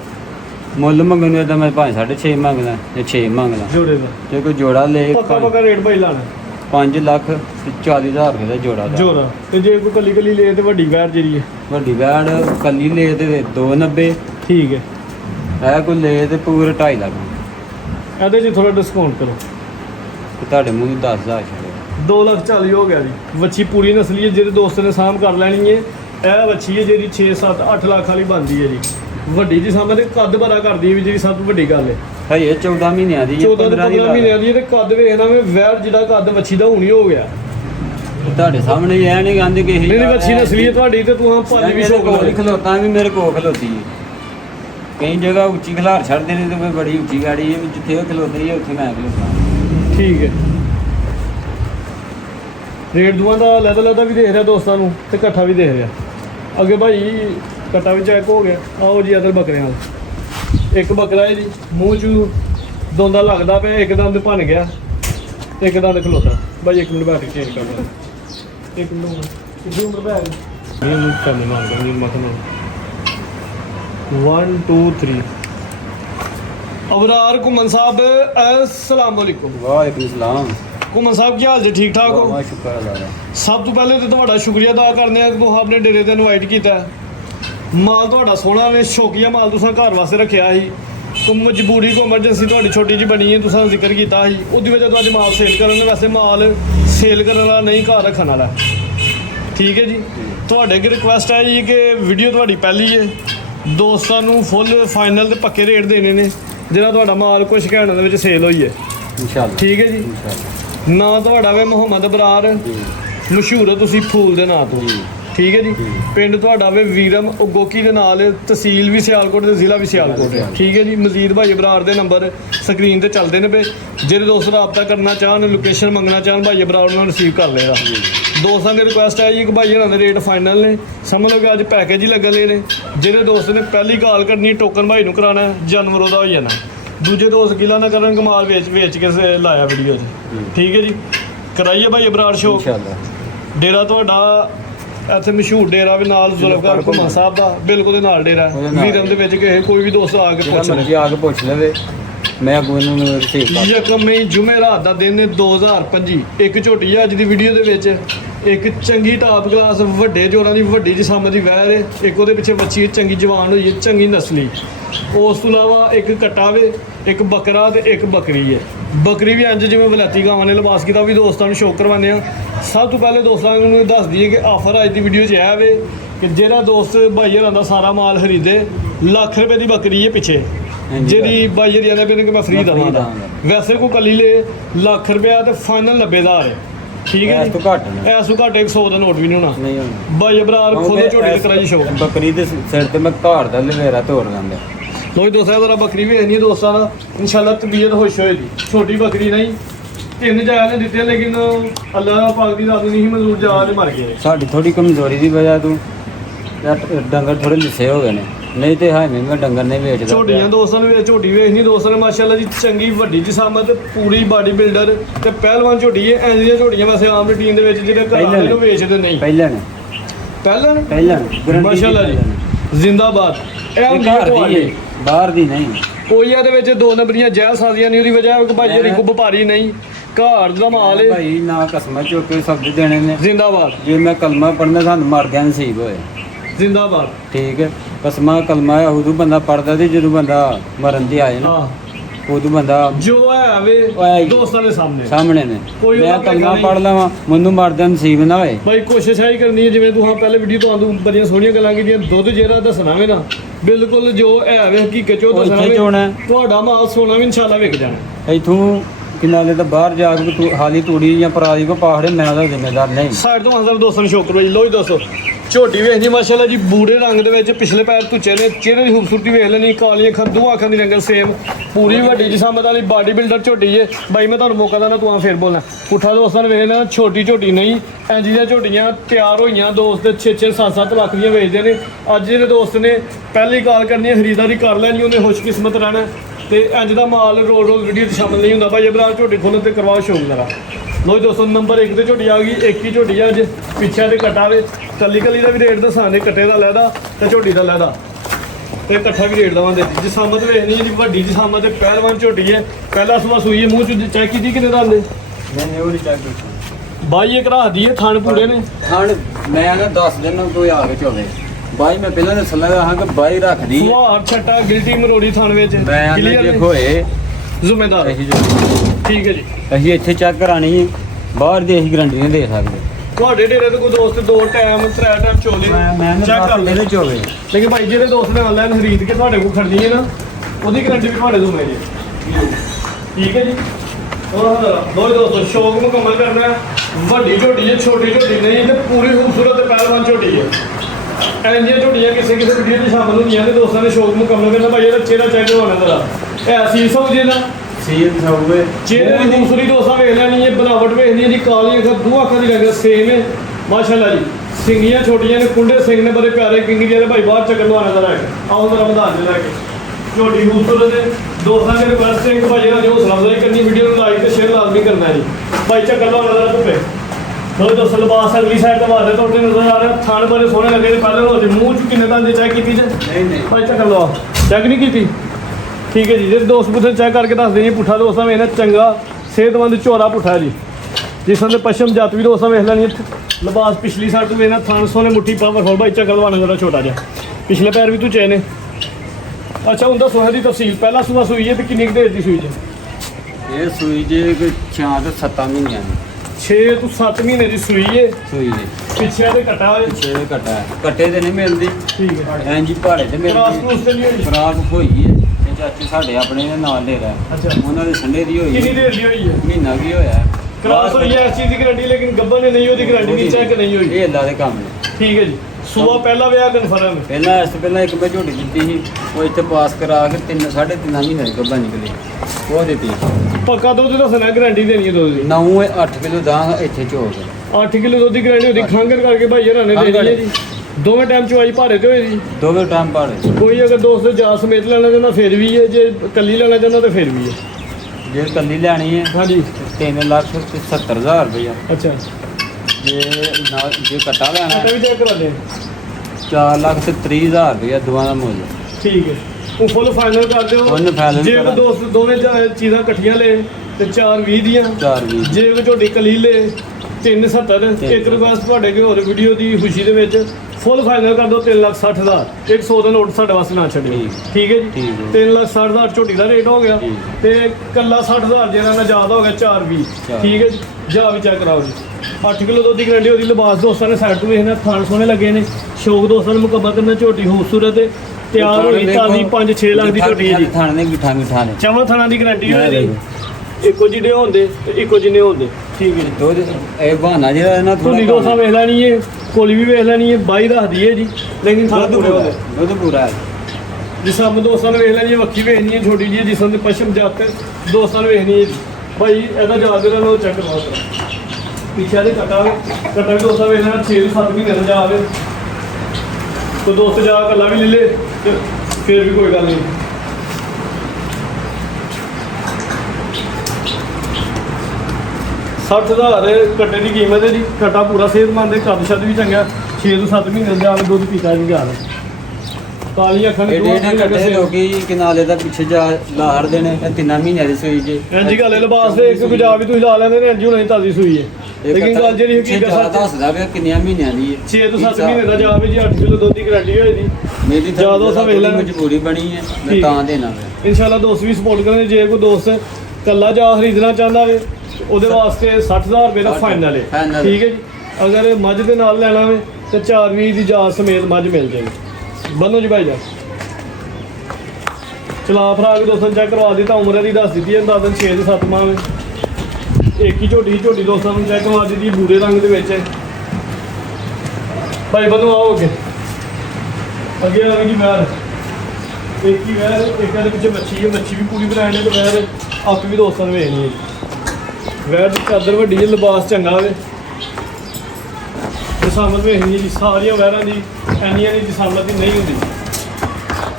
ਮੁੱਲ ਮੰਗਣ ਨੂੰ ਤਾਂ ਮੈਂ 5.5 ਮੰਗਦਾ ਜਾਂ 6 ਮੰਗਦਾ ਜੋੜੇ ਦਾ ਜੇ ਕੋਈ ਜੋੜਾ ਲੇ ਪੱਕਾ ਪੱਕਾ ਰੇਟ ਭਾਈ ਲਾਣਾ 5 ਲੱਖ ਤੇ 40,000 ਰੁਪਏ ਦਾ ਜੋੜਾ ਦਾ ਜੋੜਾ ਤੇ ਜੇ ਕੋਈ ਕੱਲੀ ਕੱਲੀ ਲੈ ਤੇ ਵੱਡੀ ਵੈਰ ਜਿਹੜੀ ਹੈ ਵੱਡੀ ਵੈੜ ਕੱਲੀ ਲੇ ਤੇ 290 ਠੀਕ ਹੈ ਇਹ ਕੋਈ ਲੇ ਤੇ ਪੂਰੇ 2.5 ਲੱਖ ਇਹਦੇ 'ਚ ਥੋੜਾ ਡਿਸਕਾਊਂਟ ਕਰੋ ਤੇ ਤੁਹਾਡੇ ਮੂੰਹ ਨੂੰ 10,000 ਛੱਡੋ 2,40,000 ਹੋ ਗਿਆ ਜੀ ਵੱਛੀ ਪੂਰੀ ਨਸਲੀ ਹੈ ਜਿਹਦੇ ਦੋਸਤ ਨੇ ਸਾਂਭ ਕਰ ਲੈਣੀ ਹੈ ਇਹ ਵੱਛੀ ਹੈ ਜਿਹੜੀ 6 7 8 ਲੱਖ ਵਾਲੀ ਬਣਦੀ ਹੈ ਜੀ ਵੱਡੀ ਦੀ ਸਾਂਭ ਦੇ ਕੱਦ ਬੜਾ ਕਰਦੀ ਹੈ ਵੀ ਜਿਹੜੀ ਸਭ ਤੋਂ ਵੱਡੀ ਗੱਲ ਹੈ ਹਜੇ 14 ਮਹੀਨਿਆਂ ਦੀ 14 ਤੋਂ 15 ਮਹੀਨਿਆਂ ਦੀ ਹੈ ਤੇ ਕੱਦ ਵੇਖਣਾ ਵੇ ਵੈਰ ਜਿਹੜਾ ਕੱਦ ਵੱਛੀ ਦਾ ਹੁਣੀ ਹੋ ਗਿਆ ਤੁਹਾਡੇ ਸਾਹਮਣੇ ਇਹ ਨਹੀਂ ਕਹਿੰਦੇ ਕਿ ਨਹੀਂ ਵੱਛੀ ਨਸਲੀ ਹੈ ਤੁਹਾਡੀ ਤੇ ਤੂੰ ਭੱਜ ਵੀ ਮੇਰੇ ਸ਼ੌਕ ਕੋਲ ਨਾਲ ਹੀ ਖਲੋਤਾ ਵੀ ਮੇਰੇ ਕੋਲ ਖਲੋਤੀ ਹੈ ਕਈ ਜਗ੍ਹਾ ਉੱਚੀ ਖਿਲਾਰ ਛੱਡਦੇ ਨੇ ਤੇ ਕੋਈ ਬੜੀ ਉੱਚੀ ਗਾੜੀ ਹੈ ਵੀ ਜਿੱਥੇ ਉਹ ਖਲੋਤੀ ਹੈ ਉੱਥੇ ਮੈਂ ਖਲੋਤਾ ਠੀਕ ਹੈ ਰੇਟ ਦੂਆਂ ਦਾ ਲੈਦਾ ਵੀ ਦੇਖ ਰਿਹਾ ਦੋਸਤਾਂ ਨੂੰ ਤੇ ਇਕੱਠਾ ਵੀ ਦੇਖ ਰਿਹਾ ਅੱਗੇ ਭਾਈ ਕੱਟਾ ਵੀ ਚੈੱਕ ਹੋ ਗਿਆ ਆਓ ਜੀ ਅਦਰ ਬੱਕਰਿਆਂ ਦਾ ਇੱਕ ਬੱਕਰਾ ਹੈ ਜੀ ਮੂੰਹ 'ਚ ਦੋਂਦਾ ਲੱਗਦਾ ਪਿਆ ਇੱਕਦਮ ਤੇ ਭੰਨ ਗਿਆ ਇੱਕ ਦੰਦ ਖਲੋਤਾ ਬਾਈ, 1 ਮਿੰਟ ਬੈਠ ਚੇਂਜ ਕਰ ਲਾਂ। 1 ਮਿੰਟ ਕਿਹਦੀ ਉਮਰ ਬੈਗ ਇਹ ਨੂੰ ਕੰਮ ਨਾਲ ਕਰੀ ਮਤਨ 1 2 3 ਅਬਰਾਰ ਘੁੰਮਣ ਸਾਹਿਬ अस्सलाम वालेकुम। ਵਾਹਿਗੁਰੂ ਸਲਾਮ। ਘੁੰਮਣ ਸਾਹਿਬ ਕੀ ਹਾਲ ਜੀ? ਠੀਕ ਠਾਕ ਹੋ? ਬਹੁਤ ਸ਼ੁਕਰ ਅੱਲਾਹ ਦਾ। ਸਭ ਤੋਂ ਪਹਿਲੇ ਤਾਂ ਤੁਹਾਡਾ ਸ਼ੁਕਰੀਆ ਅਦਾ ਕਰਨੇ ਆ ਕਿ ਤੁਸੀਂ ਆਪਣੇ ਡੇਰੇ ਤੇ ਇਨਵਾਈਟ ਕੀਤਾ ਹੈ। ਮਾਲ ਤੁਹਾਡਾ ਸੋਹਣਾ ਵੇ, ਸ਼ੌਕੀਆ ਮਾਲ ਤੁਸੀਂ ਘਰ ਵਾਸਤੇ ਰੱਖਿਆ ਸੀ। ਕੋਈ ਮਜਬੂਰੀ ਕੋਈ ਐਮਰਜੈਂਸੀ ਤੁਹਾਡੀ ਛੋਟੀ ਜਿਹੀ ਬਣੀ ਹੈ, ਤੁਸੀਂ ਜ਼ਿਕਰ ਕੀਤਾ ਸੀ, ਉਹਦੀ ਵਜ੍ਹਾ ਤੋਂ ਅੱਜ ਮਾਲ ਸੇਲ ਕਰਨ ਦੇ। ਵੈਸੇ ਮਾਲ ਸੇਲ ਕਰਨ ਵਾਲਾ ਨਹੀਂ, ਘਰ ਰੱਖਣ ਵਾਲਾ। ਠੀਕ ਹੈ ਜੀ। ਤੁਹਾਡੇ ਅੱਗੇ ਰਿਕੁਐਸਟ ਹੈ ਜੀ ਕਿ ਵੀਡੀਓ ਤੁਹਾਡੀ ਪਹਿਲੀ ਹੈ, ਦੋਸਤਾਂ ਨੂੰ ਫੁੱਲ ਫਾਈਨਲ ਤੇ ਪੱਕੇ ਰੇਟ ਦੇਣੇ ਨੇ, ਜਿਹੜਾ ਤੁਹਾਡਾ ਮਾਲ ਕੁਛ ਘੰਟਿਆਂ ਦੇ ਵਿੱਚ ਸੇਲ ਹੋਈ ਹੈ। ਇਨਸ਼ਾਅੱਲਾ। ਠੀਕ ਹੈ ਜੀ। ਇਨਸ਼ਾਅੱਲਾ। ਨਾਂ ਤੁਹਾਡਾ ਵੇ ਮੁਹੰਮਦ ਅਬਰਾਰ, ਜੀ ਮਸ਼ਹੂਰ ਹੋ ਤੁਸੀਂ ਫੂਲ ਦੇ ਨਾਂ ਤੋਂ। ਜੀ। ਠੀਕ ਹੈ ਜੀ। ਪਿੰਡ ਤੁਹਾਡਾ ਵੇ ਵੀਰਮ ਉਗੋਕੀ ਦੇ ਨਾਲ, ਤਹਿਸੀਲ ਵੀ ਸਿਆਲਕੋਟ ਤੇ ਜ਼ਿਲ੍ਹਾ ਵੀ ਸਿਆਲਕੋਟ ਹੈ। ਠੀਕ ਹੈ ਜੀ। ਮਜ਼ੀਦ ਭਾਈ ਅਬਰਾਰ ਦੇ ਨੰਬਰ ਸਕਰੀਨ ਤੇ ਚੱਲਦੇ ਨੇ ਪਏ, ਜਿਹੜੇ ਦੋਸਤ ਰਾਬਤਾ ਕਰਨਾ ਚਾਹਣ, ਲੋਕੇਸ਼ਨ ਮੰਗਣਾ ਚਾਹਣ, ਭਾਈ ਅਬਰਾਰ ਉਹਨਾਂ ਨੂੰ ਰਿਸੀਵ ਕਰ ਲਏਗਾ। ਦੋਸਤਾਂ ਦੀ ਰਿਕੁਐਸਟ ਹੈ ਜੀ ਕਿ ਭਾਈ ਇਹਨਾਂ ਦੇ ਰੇਟ ਫਾਈਨਲ ਨੇ, ਸਮਝ ਲਓ ਕਿ ਅੱਜ ਪੈਕੇਜ ਹੀ ਲੱਗਣ ਲਏ ਨੇ। ਜਿਹੜੇ ਦੋਸਤ ਨੇ ਪਹਿਲੀ ਕਾਲ ਕਰਨੀ, ਟੋਕਨ ਭਾਈ ਨੂੰ ਕਰਾਉਣਾ, ਜਾਨਵਰ ਉਹਦਾ ਹੋ ਜਾਣਾ। ਦੂਜੇ ਦੋਸਤ ਗਿਲਾ ਨਾ ਕਰਨ, ਕਮਾਲ ਵੇਚ ਕੇ ਲਾਇਆ ਵੀਡੀਓ 'ਚ। ਠੀਕ ਹੈ ਜੀ। ਕਰਾਈਏ ਭਾਈ ਅਬਰਾਰ ਸ਼ੋ। ਇਨਸ਼ਾਅੱਲਾ। ਡੇਰਾ ਤੁਹਾਡਾ ਇੱਥੇ ਮਸ਼ਹੂਰ ਡੇਰਾ ਵੀ ਨਾਲ ਜ਼ੁਲਫਕਾਰ ਘੁੰਮਣ ਸਾਹਿਬ ਦਾ ਬਿਲਕੁਲ ਦੇ ਨਾਲ ਡੇਰਾ ਹੈ। ਵੀਰਮ ਦੇ ਵਿੱਚ ਕਿਸੇ ਕੋਈ ਵੀ ਦੋਸਤ ਆ ਕੇ ਪੁੱਛ ਲੈ। ਜੇ ਆ ਕੇ ਪੁੱਛ ਲਵੇ, ਮੈਂ ਅੱਗੋਂ ਇਹਨਾਂ ਨੂੰ ਰਿਸੀਵ ਕਰ ਯਕਮਈ ਜੁਮੇਰਾਤ ਦਾ ਦਿਨ ਨੇ 2025। ਇੱਕ ਝੋਟੀ ਹੈ ਅੱਜ ਦੀ ਵੀਡੀਓ ਦੇ ਵਿੱਚ, ਇੱਕ ਚੰਗੀ ਟਾਪ ਕਲਾਸ ਵੱਡੇ ਜੋਰਾਂ ਦੀ ਵੱਡੀ ਜਿਸਮ ਦੀ ਵੈਰ ਹੈ, ਇੱਕ ਉਹਦੇ ਪਿੱਛੇ ਬੱਚੀ ਚੰਗੀ ਜਵਾਨ ਹੋਈ ਹੈ, ਚੰਗੀ ਨਸਲੀ। ਉਸ ਤੋਂ ਇਲਾਵਾ ਇੱਕ ਕੱਟਾ ਵੇ, ਇੱਕ ਬੱਕਰਾ ਤੇ ਇੱਕ ਬੱਕਰੀ ਹੈ। ਬੱਕਰੀ ਵੀ ਇੰਜ ਜਿਵੇਂ ਵਲੈਤੀ ਗਾਵਾਂ ਨੇ ਲਿਬਾਸ ਕੀਤਾ, ਵੀ ਦੋਸਤਾਂ ਨੂੰ ਸ਼ੌਕ ਕਰਵਾਉਂਦੇ ਆ। ਸਭ ਤੋਂ ਪਹਿਲੇ ਦੋਸਤਾਂ ਨੂੰ ਦੱਸ ਦਈਏ ਕਿ ਆਫਰ ਅੱਜ ਦੀ ਵੀਡੀਓ 'ਚ ਇਹ ਵੇ ਕਿ ਜਿਹੜਾ ਦੋਸਤ ਭਾਈ ਹਰਾਂ ਦਾ ਸਾਰਾ ਮਾਲ ਖਰੀਦੇ, ਲੱਖ ਰੁਪਏ ਦੀ ਬੱਕਰੀ ਹੈ ਪਿੱਛੇ, ਜਿਹੜੀ ਭਾਈ ਹਰੀਆਂ ਦਾ ਕਿ ਮੈਂ ਫ੍ਰੀ ਦਵਾਂਗਾ। ਵੈਸੇ ਕੋਈ ਕੱਲੀ ਲੈ ਲੱਖ ਰੁਪਇਆ ਤੇ ਫਾਈਨਲ 90,000 ਹੈ। ਠੀਕ ਹੈ ਇਸ ਤੋਂ ਘੱਟ ਨਹੀਂ। ਇਸ ਤੋਂ ਘੱਟ 100 ਦਾ ਨੋਟ ਵੀ ਨਹੀਂ ਹੋਣਾ। ਨਹੀਂ ਹੋਣਾ। ਭਾਈ ਅਬਰਾਰ ਖੋਲੋ ਝੋਟੀ ਤੇ ਕਰਾਈ ਸ਼ੌਕ। ਬੱਕਰੀ ਦੇ ਸਿਰ ਤੇ ਮੈਂ ਘਾੜ ਦਾ ਲਵੇਰਾ ਤੋੜ ਲੈਂਦਾ। ਲੋਈ ਦੋਸਤਾਂ ਦਾ ਬੱਕਰੀ ਵੀ ਨਹੀਂ ਦੋਸਤਾਂ ਦਾ ਇਨਸ਼ਾਅੱਲਾ ਤਬੀਅਤ ਖੁਸ਼ ਹੋਏਗੀ। ਛੋਟੀ ਬੱਕਰੀ ਨਹੀਂ, 3 ਜਾਇਆਂ ਨੇ ਦਿੱਤੇ, ਲੇਕਿਨ ਅੱਲਾਹ ਪਾਕ ਦੀ ਜ਼ਾਤ ਨਹੀਂ ਮਨਜ਼ੂਰ, ਜਾ ਤੇ ਮਰ ਗਏ। ਸਾਡੀ ਥੋੜੀ ਕਮਜ਼ੋਰੀ ਦੀ ਵਜ੍ਹਾ ਤੋਂ ਡੰਗਰ ਥੋੜੇ ਲਿੱਸੇ ਹੋ ਗਏ ਨੇ, ਨਹੀਂ ਤੇ ਹਾਂ ਮੈਂ ਡੰਗਰ ਨਹੀਂ ਵੇਚਦਾ। ਝੋਟੀਆਂ ਦੋਸਤਾਂ ਨੇ ਝੋਟੀ ਵੇਚਣੀ ਦੋਸਤਾਂ ਨੇ ਮਾਸ਼ਾਅੱਲਾ ਜੀ, ਚੰਗੀ ਵੱਡੀ ਜਿਸਾਮਤ, ਪੂਰੀ ਬਾਡੀ ਬਿਲਡਰ ਤੇ ਪਹਿਲਵਾਨ ਝੋਟੀ ਹੈ। ਇੰਜ ਦੀਆਂ ਝੋਟੀਆਂ ਵੈਸੇ ਆਮ ਰੂਟੀਨ ਦੇ ਵਿੱਚ ਜਿਹੜੇ ਘਰਾਂ ਦੇ ਨੂੰ ਵੇਚਦੇ ਨਹੀਂ। ਪਹਿਲਾਂ ਨੇ ਪਹਿਲਾਂ ਮਾਸ਼ਾਅੱਲਾ ਜੀ, ਜ਼ਿੰਦਾਬਾਦ। ਇਹ ਘਰ ਦੀ ਹੈ, ਬਾਹਰ ਦੀ ਨਹੀਂ। ਕੋਈ ਇਹਦੇ ਵਿੱਚ 2 ਨੰਬਰੀਆਂ ਜਹਿ ਸਾਜ਼ੀਆਂ ਨਹੀਂ, ਉਹਦੀ ਵਜ੍ਹਾ ਹੈ ਕਿ ਭਾਈ ਜਿਹੜੀ ਕੋ ਵਪਾਰੀ ਨਹੀਂ, ਘਰ ਦਾ ਮਾਲ ਹੈ। ਭਾਈ ਨਾ ਕਸਮਾਂ ਚੁੱਕ ਕੇ ਸਬਜ਼ੀ ਦੇਣੇ ਨੇ। ਜ਼ਿੰਦਾਬਾਦ। ਜੇ ਮੈਂ ਕਲਮਾ ਪੜਨਾ ਸਾਨੂੰ ਮਰ ਗਿਆ ਨਸੀਬ ਹੋਏ। ਜ਼ਿੰਦਾਬਾਦ। ਠੀਕ ਹੈ। ਕਸਮਾਂ ਕਲਮਾ ਉਦੋਂ ਬੰਦਾ ਪੜਦਾ ਤੇ ਜਦੋਂ ਬੰਦਾ ਮਰਨ ਤੇ ਆਏ ਨਾ, ਹਾਂ ਉਦੋਂ ਬੰਦਾ ਜੋ ਹੈ ਵੇ ਹੈ ਦੋਸਤਾਂ ਦੇ ਸਾਹਮਣੇ ਨੇ। ਕੋਈ ਮੈਂ ਉਹਦਾ ਕਲਮਾ ਨਹੀਂ। ਪੜ ਲਵਾਂ, ਮੈਨੂੰ ਮਰਦਾ ਨਸੀਬ ਨਾ ਹੋਏ। ਭਾਈ ਕੋਸ਼ਿਸ਼ ਆਈ ਕਰਨੀ ਹੈ, ਜਿਵੇਂ ਤੂੰ ਪਹਿਲੇ ਵੀਡੀਓ ਤੁਹਾਨੂੰ ਬੜੀਆਂ ਸੋਹਣੀਆਂ ਗੱਲਾਂ ਕੀਤੀਆਂ, ਦੁੱਧ ਜਿਹੜਾ ਦੱਸਣਾ ਵੇ ਨਾ, ਬਿਲਕੁਲ ਜੋ ਹੈ ਵੇ ਹਕੀਕਤ ਚੋਂ ਉਹ ਦੱਸਣਾ ਇੱਥੇ ਵੇ। ਚੋਣਾ। ਤੁਹਾਡਾ ਮਾਲ ਸੋਨਾ ਵੀ ਇਨਸ਼ਾਅੱਲਾ ਵਿਕ ਜਾਣਾ। ਇੱਥੋਂ ਕਿਨਾਰੇ ਤਾਂ ਬਾਹਰ ਜਾ ਕੇ ਤੂੰ ਹਾਲੀ ਤੂੜੀ ਜਾਂ ਪਰਾਲੀ ਕੋ ਪਾਖੜੇ, ਮੈਂ ਉਹਦਾ ਜ਼ਿੰਮੇਦਾਰ ਨਹੀਂ। ਸਾਈਡ ਤੋਂ ਮਸਲਾ ਦੋਸਤਾਂ ਨੂੰ ਸ਼ੌਕਰ ਭਾਈ। ਲੋ ਜੀ ਦੋਸਤੋ, ਝੋਟੀ ਵੇਖਦੀ ਮਾਸ਼ਾਅੱਲਾ ਜੀ, ਬੂੜੇ ਰੰਗ ਦੇ ਵਿੱਚ, ਪਿਛਲੇ ਪੈਰ ਧੁੱਚੇ ਨੇ, ਚਿਹਰੇ ਦੀ ਖੂਬਸੂਰਤੀ ਵੇਖ ਲੈਣੀ, ਕਾਲੀਆਂ ਖੰਦੂਆਂ ਅੱਖਾਂ ਦੀ ਰੰਗਲ ਸੇਮ, ਪੂਰੀ ਵੱਡੀ ਜਿਸਮਤ ਵਾਲੀ ਬਾਡੀ ਬਿਲਡਰ ਝੋਟੀ ਹੈ। ਬਾਈ ਮੈਂ ਤੁਹਾਨੂੰ ਮੌਕਾ ਦੇਣਾ, ਤੂੰ ਫੇਰ ਬੋਲਣਾ ਪੁੱਠਾ। ਦੋਸਤਾਂ ਨੇ ਵੇਖ ਲੈਣਾ, ਛੋਟੀ ਝੋਟੀ ਨਹੀਂ, ਇੰਜ ਦੀਆਂ ਝੋਟੀਆਂ ਤਿਆਰ ਹੋਈਆਂ ਦੋਸਤ 6-6 7-7 ਲੱਖ ਦੀਆਂ ਵੇਚਦੇ ਨੇ। ਅੱਜ ਜਿਹੜੇ ਦੋਸਤ ਨੇ ਪਹਿਲੀ ਕਾਲ ਕਰਨੀ ਹੈ, ਖਰੀਦਦਾਰੀ ਕਰ ਲੈਣੀ, ਉਹਨੇ ਖੁਸ਼ਕਿਸਮਤ ਰਹਿਣਾ। ਤੇ ਇੰਜ ਦਾ ਮਾਲ ਰੋਜ਼ ਵੀਡੀਓ 'ਚ ਸ਼ਾਮਲ ਨਹੀਂ ਹੁੰਦਾ। ਭਾਈ ਅਬਰਾਰ ਝੋਟੀ ਖੋਲ੍ਹਣ ਤੇ ਕਰਵਾਓ ਸ਼ੌਕ ਮੇਰਾ। ਲੋ ਦੋਸਤੋ, ਨੰਬਰ 1 ਤੇ ਝੋਟੀ ਆ ਗਈ, ਇੱਕ ਹੀ ਝੋਟੀ ਆ ਅੱਜ, ਪਿੱਛੇ ਤੇ ਕਟਾ ਵੇ। ਕੱਲੀ ਦਾ ਵੀ ਰੇਟ ਦੱਸਾਂਗੇ, ਕੱਟੇ ਦਾ ਲੈਦਾ ਤੇ ਝੋਟੀ ਦਾ ਲੈਦਾ, ਤੇ ਇਕੱਠਾ ਵੀ ਰੇਟ ਦਵਾਂਗੇ। ਜਿਸਾਮਤ ਵੇਖਣੀ ਹੈ ਜੀ, ਵੱਡੀ ਜਿਸਾਮਤ ਤੇ ਪਹਿਲਵਾਨ ਝੋਟੀ ਹੈ। ਪਹਿਲਾ ਸਵਾ ਸੂਈ ਹੈ, ਮੂੰਹ 'ਚ ਚੈੱਕ ਕੀਤੀ ਕਿੰਨੇ ਦਾ ਆਂਦੇ? ਮੈਂ ਉਹ ਨਹੀਂ ਚੱਕ ਬਾਈ ਇੱਕ ਰੱਖਦੀ ਹੈ, ਥਣ ਪੂਰੇ ਨੇ। ਥਣ ਮੈਂ ਨਾ 10 ਦਿਨ ਕੋਈ ਆ ਕੇ ਚੋਵੇ ਬਾਈ, ਮੈਂ ਪਹਿਲਾਂ ਦੱਸ ਲੱਗਾ ਹਾਂ ਕਿ ਬਾਈ ਰੱਖਦੀ ਹੈ। ਸੁਹਾਰ ਛੱਟਾ ਗਿਲਟੀ ਮਰੋੜੀ ਥਣ ਵਿੱਚ ਮੈਂ ਕਲੀਅਰ ਦੇਖੋ ਹੋਏ ਜ਼ਿੰਮੇਦਾਰ। ਅਸੀਂ ਜੋ ਠੀਕ ਹੈ ਜੀ। ਅਸੀਂ ਇੱਥੇ ਚੈੱਕ ਕਰਾਣੀ ਹੈ, ਬਾਹਰ ਦੀ ਅਸੀਂ ਗਰੰਟੀ ਨਹੀਂ ਦੇ ਸਕਦੇ। ਤੁਹਾਡੇ ਡੇਰੇ ਤੇ ਕੋਈ ਦੋਸਤ 2 ਟਾਈਮ 3 ਟਾਈਮ ਚੋਲੇ ਚੈੱਕ ਕਰ ਲੈ ਚੋਵੇ, ਲੇਕਿਨ ਭਾਈ ਜਿਹੜੇ ਦੋਸਤ ਨੇ ਆਨਲਾਈਨ ਖਰੀਦ ਕੇ ਤੁਹਾਡੇ ਕੋਲ ਖੜਨੀ ਹੈ ਨਾ, ਉਹਦੀ ਗਰੰਟੀ ਵੀ ਤੁਹਾਡੇ ਤੋਂ ਮਿਲੇਗੀ। ਠੀਕ ਹੈ ਜੀ। ਦੋ ਦੋਸਤੋ, ਸ਼ੌਕ ਮੁਕੰਮਲ ਕਰਨਾ ਹੈ। ਵੱਡੀ ਝੋਟੀ ਹੈ, ਛੋਟੀ ਝੋਟੀ ਨਹੀਂ, ਤੇ ਪੂਰੀ ਖੂਬਸੂਰਤ ਤੇ ਪਹਿਲਵਾਨ ਝੋਟੀ ਹੈ। ਇੰਨੀਆਂ ਝੋਟੀਆਂ ਕਿਸੇ ਵੀਡੀਓ 'ਚ ਸ਼ਾਮਲ ਹੁੰਦੀਆਂ ਨੇ, ਦੋਸਤਾਂ ਨੇ ਸ਼ੌਕ ਮੁਕੰਮਲ ਕਰਨਾ। ਭਾਈ ਇਹਦਾ ਚਿਹਰਾ ਚੈੱਕ ਕਰਵਾਉਣਾ ਜ਼ਰਾ, ਇਹ ਸੀਸ ਹੋ ਜੇ ਨਾ, ਸੀਲ ਹੋਵੇ ਚਿਹਰੇ ਦੀ ਖੂਬਸੂਰਤੀ ਦੋਸਤਾਂ ਵੇਖ ਲੈਣੀ ਹੈ, ਬਣਾਵਟ ਵੇਖਣੀ ਹੈ ਜੀ, ਕਾਲੀ ਅੱਖਾਂ, ਦੋ ਅੱਖਾਂ ਦੀ ਰੰਗ ਸੇਮ ਹੈ ਮਾਸ਼ਾਅੱਲਾ ਜੀ। ਸਿੰਗੀਆਂ ਛੋਟੀਆਂ ਨੇ, ਕੁੰਡੇ ਸਿੰਘ ਨੇ ਬੜੇ ਪਿਆਰੇ, ਕਿੰਗੀ ਜਿਹੜੇ ਭਾਈ ਬਾਹਰ ਚੱਕਣ ਨੂੰ ਆਣਾ ਜ਼ਰਾ ਆਓ ਜ਼ਰਾ ਵਧਾਣ ਦੇ ਲੈ ਕੇ। ਝੋਟੀ ਖੂਬਸੂਰਤ ਹੈ। ਦੋਸਤਾਂ ਦੇ ਰਿਕਵੈਸਟ ਹੈ ਕਿ ਭਾਈ ਇਹਨਾਂ ਦੀ ਹੌਸਲਾ ਅਫਜ਼ਾਈ ਕਰਨੀ, ਵੀਡੀਓ ਨੂੰ ਲਾਈਕ ਤੇ ਸ਼ੇਅਰ ਲਾਜ਼ਮੀ ਕਰਨਾ ਹੈ ਜੀ। ਭਾਈ ਚੱਕਰ ਲਵਾ ਲਾ ਧੁੱਪੇ ਥੋੜੇ ਦੋਸਤ ਲਿਬਾਸ ਅਗਲੀ ਸਾਈਡ ਤੇ ਮਾਰਦੇ ਤੁਹਾਡੇ ਨਜ਼ਰ ਆ ਰਿਹਾ ਥਾਣ ਬੜੇ ਸੋਹਣੇ ਲੱਗੇ ਨੇ ਪਹਿਲੇ ਹੋ ਜੇ ਮੂੰਹ ਚ ਕਿੰਨੇ ਦੰਦ ਚੈੱਕ ਕੀਤੀ ਜੇ ਨਹੀਂ ਭਾਈ ਚੱਕਰ ਲਵਾ ਚੈੱਕ ਨਹੀਂ ਕੀਤੀ ਠੀਕ ਹੈ ਜੀ ਜੇ ਦੋਸਤ ਪੁੱਛਣ ਚੈੱਕ ਕਰਕੇ ਦੱਸ ਦੇਣੀ ਪੁੱਠਾ ਦੋਸਤਾਂ ਵੇਖਣਾ ਚੰਗਾ ਸਿਹਤਮੰਦ ਝੋਰਾ ਪੁੱਠਾ ਜੀ ਜਿਸ ਦੇ ਪਸ਼ਮ ਜਾਤ ਵੀ ਦੋਸਤਾਂ ਵੇਖ ਲੈਣੀ ਲਿਬਾਸ ਪਿਛਲੀ ਸਾਈਡ ਤੋਂ ਵੇਖਣਾ ਥਾਣ ਸੋਹਣੇ ਮੁੱਠੀ ਪਾਵਰਫੁਲ ਭਾਈ ਚੱਕਰ ਲਵਾਣਾ ਜਰਾ ਛੋਟਾ ਜਿਹਾ ਪਿਛਲੇ ਪੈਰ ਵੀ ਤੂੰ ਚੇ ਨੇ ਅੱਛਾ ਹੁੰਦਾ ਸੋਹਣੇ ਦੀ ਤਫਸੀਲ ਪਹਿਲਾ ਸੂਆ ਸੂਈ ਹੈ ਤੇ ਕਿੰਨੀ ਕੁ ਦੇਰ ਦੀ ਸੂਈ ਜੇ ਇਹ ਸੂਈ ਜੇ ਕੋਈ 6 ਤੋਂ 7 ਮਹੀਨਿਆਂ ਦੀ 6 ਤੋਂ 7 ਮਹੀਨੇ ਦੀ ਸੂਈ ਹੈ ਸੂਈ ਜੇ ਪਿੱਛੇ ਤੇ ਕਟਾ ਹੋਇਆ ਪਿੱਛੇ ਦੇ ਕੱਟਾ ਹੈ। ਕੱਟੇ ਤੇ ਨਹੀਂ ਮਿਲਦੀ ਠੀਕ ਹੈ ਐਂ ਜੀ ਪਹਾੜੇ ਤੇ ਕ੍ਰਾਸ ਮਿਲਦੀ ਕ੍ਰੂਸ ਤੇ ਨਹੀਂ ਹੋਈ ਖਰਾਬ ਹੋਈ ਹੈ ਇਹ ਚਾਚੇ ਸਾਡੇ ਆਪਣੇ ਦੇ ਨਾਲ ਦੇ ਰਿਹਾ ਅੱਛਾ ਉਹਨਾਂ ਦੇ ਸੰਡੇ ਦੀ ਹੋਈ ਕਿੰਨੀ ਹੈ। ਦੇਰ ਦੀ ਹੋਈ ਹੈ ਮਹੀਨਾ ਵੀ ਹੋਇਆ ਕ੍ਰਾਸ ਹੋਈ ਹੈ ਇਸ ਚੀਜ਼ ਦੀ ਗਾਰੰਟੀ ਲੇਕਿਨ ਗੱਬਰ ਨੇ ਨਹੀਂ ਉਹਦੀ ਗਾਰੰਟੀ ਨਹੀਂ ਚੈੱਕ ਨਹੀਂ ਹੋਈ ਇਹ ਅੱਲਾ ਦੇ ਕੰਮ ਨੇ ਠੀਕ ਹੈ ਜੀ ਸੂਆ ਪਹਿਲਾ ਵਿਆਹ ਕਨਫਰਮ ਪਹਿਲਾਂ ਇਸ ਤੋਂ ਪਹਿਲਾਂ ਇੱਕ ਮੈਂ ਝੋਟੀ ਦਿੱਤੀ ਸੀ ਉਹ ਇੱਥੇ ਪਾਸ ਕਰਾ ਕੇ 3.5 ਮਹੀਨੇ ਦੀ ਗੱਭਾ ਨਿਕਲੀ ਉਹ ਦਿੱਤੀ ਪੱਕਾ ਦੁੱਧ ਦਾ ਸੁਣਾ ਗਾਰੰਟੀ ਦੇਣੀ ਹੈ ਦੁੱਧ ਦੀ 8 ਕਿਲੋ ਦਾਂ ਇੱਥੇ ਝੋਕ 8 ਕਿਲੋ ਦੁੱਧ ਦੀ ਗਾਰੰਟੀ ਹੁੰਦੀ ਖਾਂਗਰ ਕਰਕੇ ਭਾਈ ਹਰਾਂ ਨੇ ਦੇ ਦਿੱਤੀ ਹੈ ਜੀ ਦੋਵੇਂ ਟਾਈਮ ਚਵਾਈ ਭਾਰੇ ਤੇ ਹੋਏ ਜੀ ਦੋਵੇਂ ਟਾਈਮ ਪਾੜੇ ਕੋਈ ਅਗਰ ਦੋਸਤ ਜਾ ਸਮੇਤ ਲੈਣਾ ਚਾਹੁੰਦਾ ਫਿਰ ਵੀ ਹੈ ਜੇ ਕੱਲੀ ਲੈਣਾ ਚਾਹੁੰਦਾ ਤਾਂ ਫਿਰ ਵੀ ਹੈ ਜੇ ਕੱਲੀ ਲੈਣੀ ਹੈ ਹਾਂਜੀ 3,70,000 ਰੁਪਇਆ ਅੱਛਾ ਜੇ ਕੱਟਾ ਲੈਣਾ ਆਟਾ ਵੀ ਚੈੱਕ ਕਰਾ ਦੇ 4,30,000 ਰੁਪਇਆ ਦੋਵਾਂ ਦਾ ਮੁੱਲ ਠੀਕ ਹੈ ਉਹ ਫੁੱਲ ਫਾਈਨਲ ਕਰ ਦਿਓ ਫੁੱਲ final ਜੇ ਕਰਾ। ਕੋਈ ਦੋਸਤ ਦੋਵੇਂ ਚੀਜ਼ਾਂ ਇਕੱਠੀਆਂ ਲੈ ਤੇ 420 ਦੀਆਂ 4,20 ਜੇ ਕੋਈ ਝੋਟੀ ਕਲੀ ਲੈ 370 ਇੱਕ ਰਿਕੁਐਸਟ ਤੁਹਾਡੇ ਕੋਈ ਹੋਰ ਵੀਡੀਓ ਦੀ ਖੁਸ਼ੀ ਦੇ ਵਿੱਚ ਫੁੱਲ ਫਾਈਨਲ ਕਰ ਦਿਓ 3,60,000 100 ਦਾ ਨੋਟ ਸਾਡੇ ਵਾਸਤੇ ਨਾ ਛੱਡਿਓ ਠੀਕ ਹੈ ਜੀ ਠੀਕ ਹੈ। 3,60,000 ਝੋਟੀ ਦਾ ਰੇਟ ਹੋ ਗਿਆ ਠੀਕ। ਤੇ ਕੱਲਾ 60,000 ਜਿਹੜਾ ਨਾ ਜ਼ਿਆਦਾ ਹੋ ਗਿਆ 420 ਠੀਕ ਹੈ ਜੀ ਜਾ ਵੀ ਚੈੱਕ ਕਰਾਓ ਜੀ 8 ਕਿਲੋ ਦੁੱਧ ਦੀ ਗਰੰਟੀ ਉਹਦੀ ਲਿਬਾਸ ਦੋਸਤਾਂ ਨੇ ਸਾਈਡ ਤੋਂ ਵੇਖਣਾ ਥਾਣ ਸੋਹਣੇ ਲੱਗੇ ਨੇ ਸ਼ੌਕ ਦੋਸਤਾਂ ਨੂੰ ਮੁਕੰਮਲ ਕਰਨਾ ਝੋਟੀ ਖੂਬਸੂਰਤ ਹੈ ਤਿਆਰ ਹੋਈ ਤਾਜ਼ੀ 5-6 ਲੱਖ ਦੀ ਝੋਟੀ ਹੈ ਜੀ ਥਾਣੇ ਨੇ ਗਿੱਠਾ ਮਿੱਠਾ ਨੇ ਚਵਾਂ ਥਾਣਾ ਦੀ ਗਰੰਟੀ ਹੋਏ ਜੀ ਇੱਕੋ ਜਿਹੇ ਹੁੰਦੇ ਤੇ ਇੱਕੋ ਜਿਹੇ ਹੁੰਦੇ ਠੀਕ ਹੈ ਜੀ ਦੁੱਧ ਇਹ ਬਹਾਨਾ ਜਿਹੜਾ ਇਹਨਾਂ ਧੁੰਨੀ ਦੋਸਾ ਵੇਖ ਲੈਣੀ ਹੈ ਕੋਲੀ ਵੀ ਵੇਖ ਲੈਣੀ ਹੈ ਬਾਈ ਰੱਖਦੀ ਹੈ ਜੀ ਲੇਕਿਨ ਥਾਂ ਪੂਰੇ ਹੁੰਦੇ ਦੁੱਧ ਪੂਰਾ ਹੈ ਜਿਸ ਸਭ ਦੋਸਤਾਂ ਨੇ ਵੇਖ ਲੈਣੀ ਹੈ ਵੱਖੀ ਵੇਖਣੀ ਹੈ ਛੋਟੀ ਜਿਹੀ ਜਿਸ ਦੇ ਪਸ਼ਮ ਜਾਤ ਦੋਸਤਾਂ ਨੇ ਵੇਖਣੀ ਹੈ ਜੀ ਭਾਈ ਇਹਦਾ ਜਾ ਕੇ ਇਹਨਾਂ ਨੂੰ ਚੈੱਕ ਕਰਵਾਓ ਪਿੱਛੇ ਦੇ ਕਟਾ ਵੀ ਦੋਸਤਾਂ ਵੇਖ ਲੈਣਾ 6-7 ਮਹੀਨੇ ਦਾ ਜਾਵੇ ਤੋ ਦੋਸਤ ਜਾ ਕੱਲਾ ਵੀ ਲੈ ਲੇ ਤੇ ਫਿਰ ਵੀ ਕੋਈ ਗੱਲ ਨਹੀਂ ਕੱਟੇ ਦੀ ਕੀਮਤ ਹੈ ਜੀ ਕੱਟਾ ਪੂਰਾ ਸਿਹਤਮੰਦ ਹੈ ਕੱਦ ਛੱਦ ਵੀ ਚੰਗਾ 6 ਤੋਂ 7 ਮਹੀਨੇ ਦੇ ਆਲੇ ਦੁੱਧ ਪੀਤਾ ਜੀ ਘਰ ਕਾਲੀਆਂ ਅੱਖਾਂ ਦੀ ਇਹਦੇ ਕੱਟੇ ਲੋਕੀ ਕਿਨਾਲੇ ਦਾ ਪਿੱਛੇ ਜਾ ਲਾਹੜਦੇ ਨੇ 3 ਮਹੀਨਿਆਂ ਦੀ ਸੂਈ ਜੇ ਇੰਜੀ ਗੱਲ ਹੈ ਲਿਬਾਸ ਦੇ ਇੱਕ ਗੁਜਾ ਵੀ ਤੁਸੀਂ ਲਾ ਲੈਂਦੇ ਨੇ ਇੰਜੀ ਹੁਣੇ ਤਾਜ਼ੀ ਸੂਈ ਹੈ ਲੇਕਿਨ ਗੱਲ ਜਿਹੜੀ ਹਕੀਕਤ ਸੱਚ ਦੱਸਦਾ ਪਿਆ ਕਿੰਨੀਆਂ ਮਹੀਨਿਆਂ ਦੀ ਹੈ 6 ਤੋਂ 7 ਮਹੀਨੇ ਦਾ ਜਾਵੇ ਜੀ 8 ਕਿਲੋ ਦੁੱਧ ਦੀ ਗਾਰੰਟੀ ਹੋਏ ਦੀ ਮੇਰੀ ਜ਼ਿਆਦਾ ਸਾ ਵੇਖ ਲੈਣਾ ਮਜਬੂਰੀ ਬਣੀ ਹੈ ਮੈਂ ਠੀਕ। ਤਾਂ ਦੇਣਾ ਪਿਆ ਇਨਸ਼ਾਅੱਲਾ ਦੋਸਤ ਵੀ ਸਪੋਰਟ ਕਰਨਗੇ ਜੇ ਕੋਈ ਦੋਸਤ ਕੱਲਾ ਜਾ ਖਰੀਦਣਾ ਚਾਹੁੰਦਾ ਵੇ ਉਹਦੇ ਵਾਸਤੇ 60,000 ਰੁਪਏ ਦਾ ਫਾਈਨਲ ਹੈ Final। ਠੀਕ ਹੈ ਜੀ ਅਗਰ ਮੱਝ ਦੇ ਨਾਲ ਲੈਣਾ ਵੇ ਤੇ 420 ਦੀ ਜਾ ਸਮੇਤ ਮੱਝ ਮਿਲ ਜਾਏਗੀ ਬੰਨੋ ਜੀ ਭਾਈ ਜਾ ਚਲਾ ਫਰਾਗ ਦੋਸਤਾਂ ਚੈੱਕ ਕਰਵਾ ਦਿੱਤਾ ਉਮਰ ਦੀ ਦੱਸ ਦਿੱਤੀ ਹੈ ਅੰਦਾਜ਼ਨ 6 ਤੋਂ 7 ਮਾਹ ਵੇ ਇੱਕ ਹੀ ਝੋਟੀ ਦੋਸਤਾਂ ਨੂੰ ਚੈੱਕ ਕਰਵਾ ਦਿੱਤੀ ਬੂਰੇ ਰੰਗ ਦੇ ਵਿੱਚ ਭਾਈ ਬੰਨੋ ਆਓ ਅੱਗੇ ਆ ਗਈ ਬਾਹਰ ਇੱਕ ਹੀ ਵੈਰ ਇੱਕ ਦੇ ਪਿੱਛੇ ਮੱਛੀ ਹੈ ਮੱਛੀ ਵੀ ਪੂਰੀ ਬਰਾਂਡ ਹੈ ਤੇ ਵੈਰ ਆਪ ਵੀ ਦੋਸਤਾਂ ਨੂੰ ਵੇਖਣੀ ਹੈ ਵੈਰ ਦੀ ਚਾਦਰ ਵੱਡੀ ਹੈ ਲਿਬਾਸ ਚੰਗਾ ਵੇ ਜਸਾਮਤ ਵੇਖਣੀ ਜੀ ਸਾਰੀਆਂ ਵੈਰਾਂ ਦੀ ਐਨੀਆਂ ਦੀ ਜਸਾਮਤ ਦੀ ਨਹੀਂ ਹੁੰਦੀ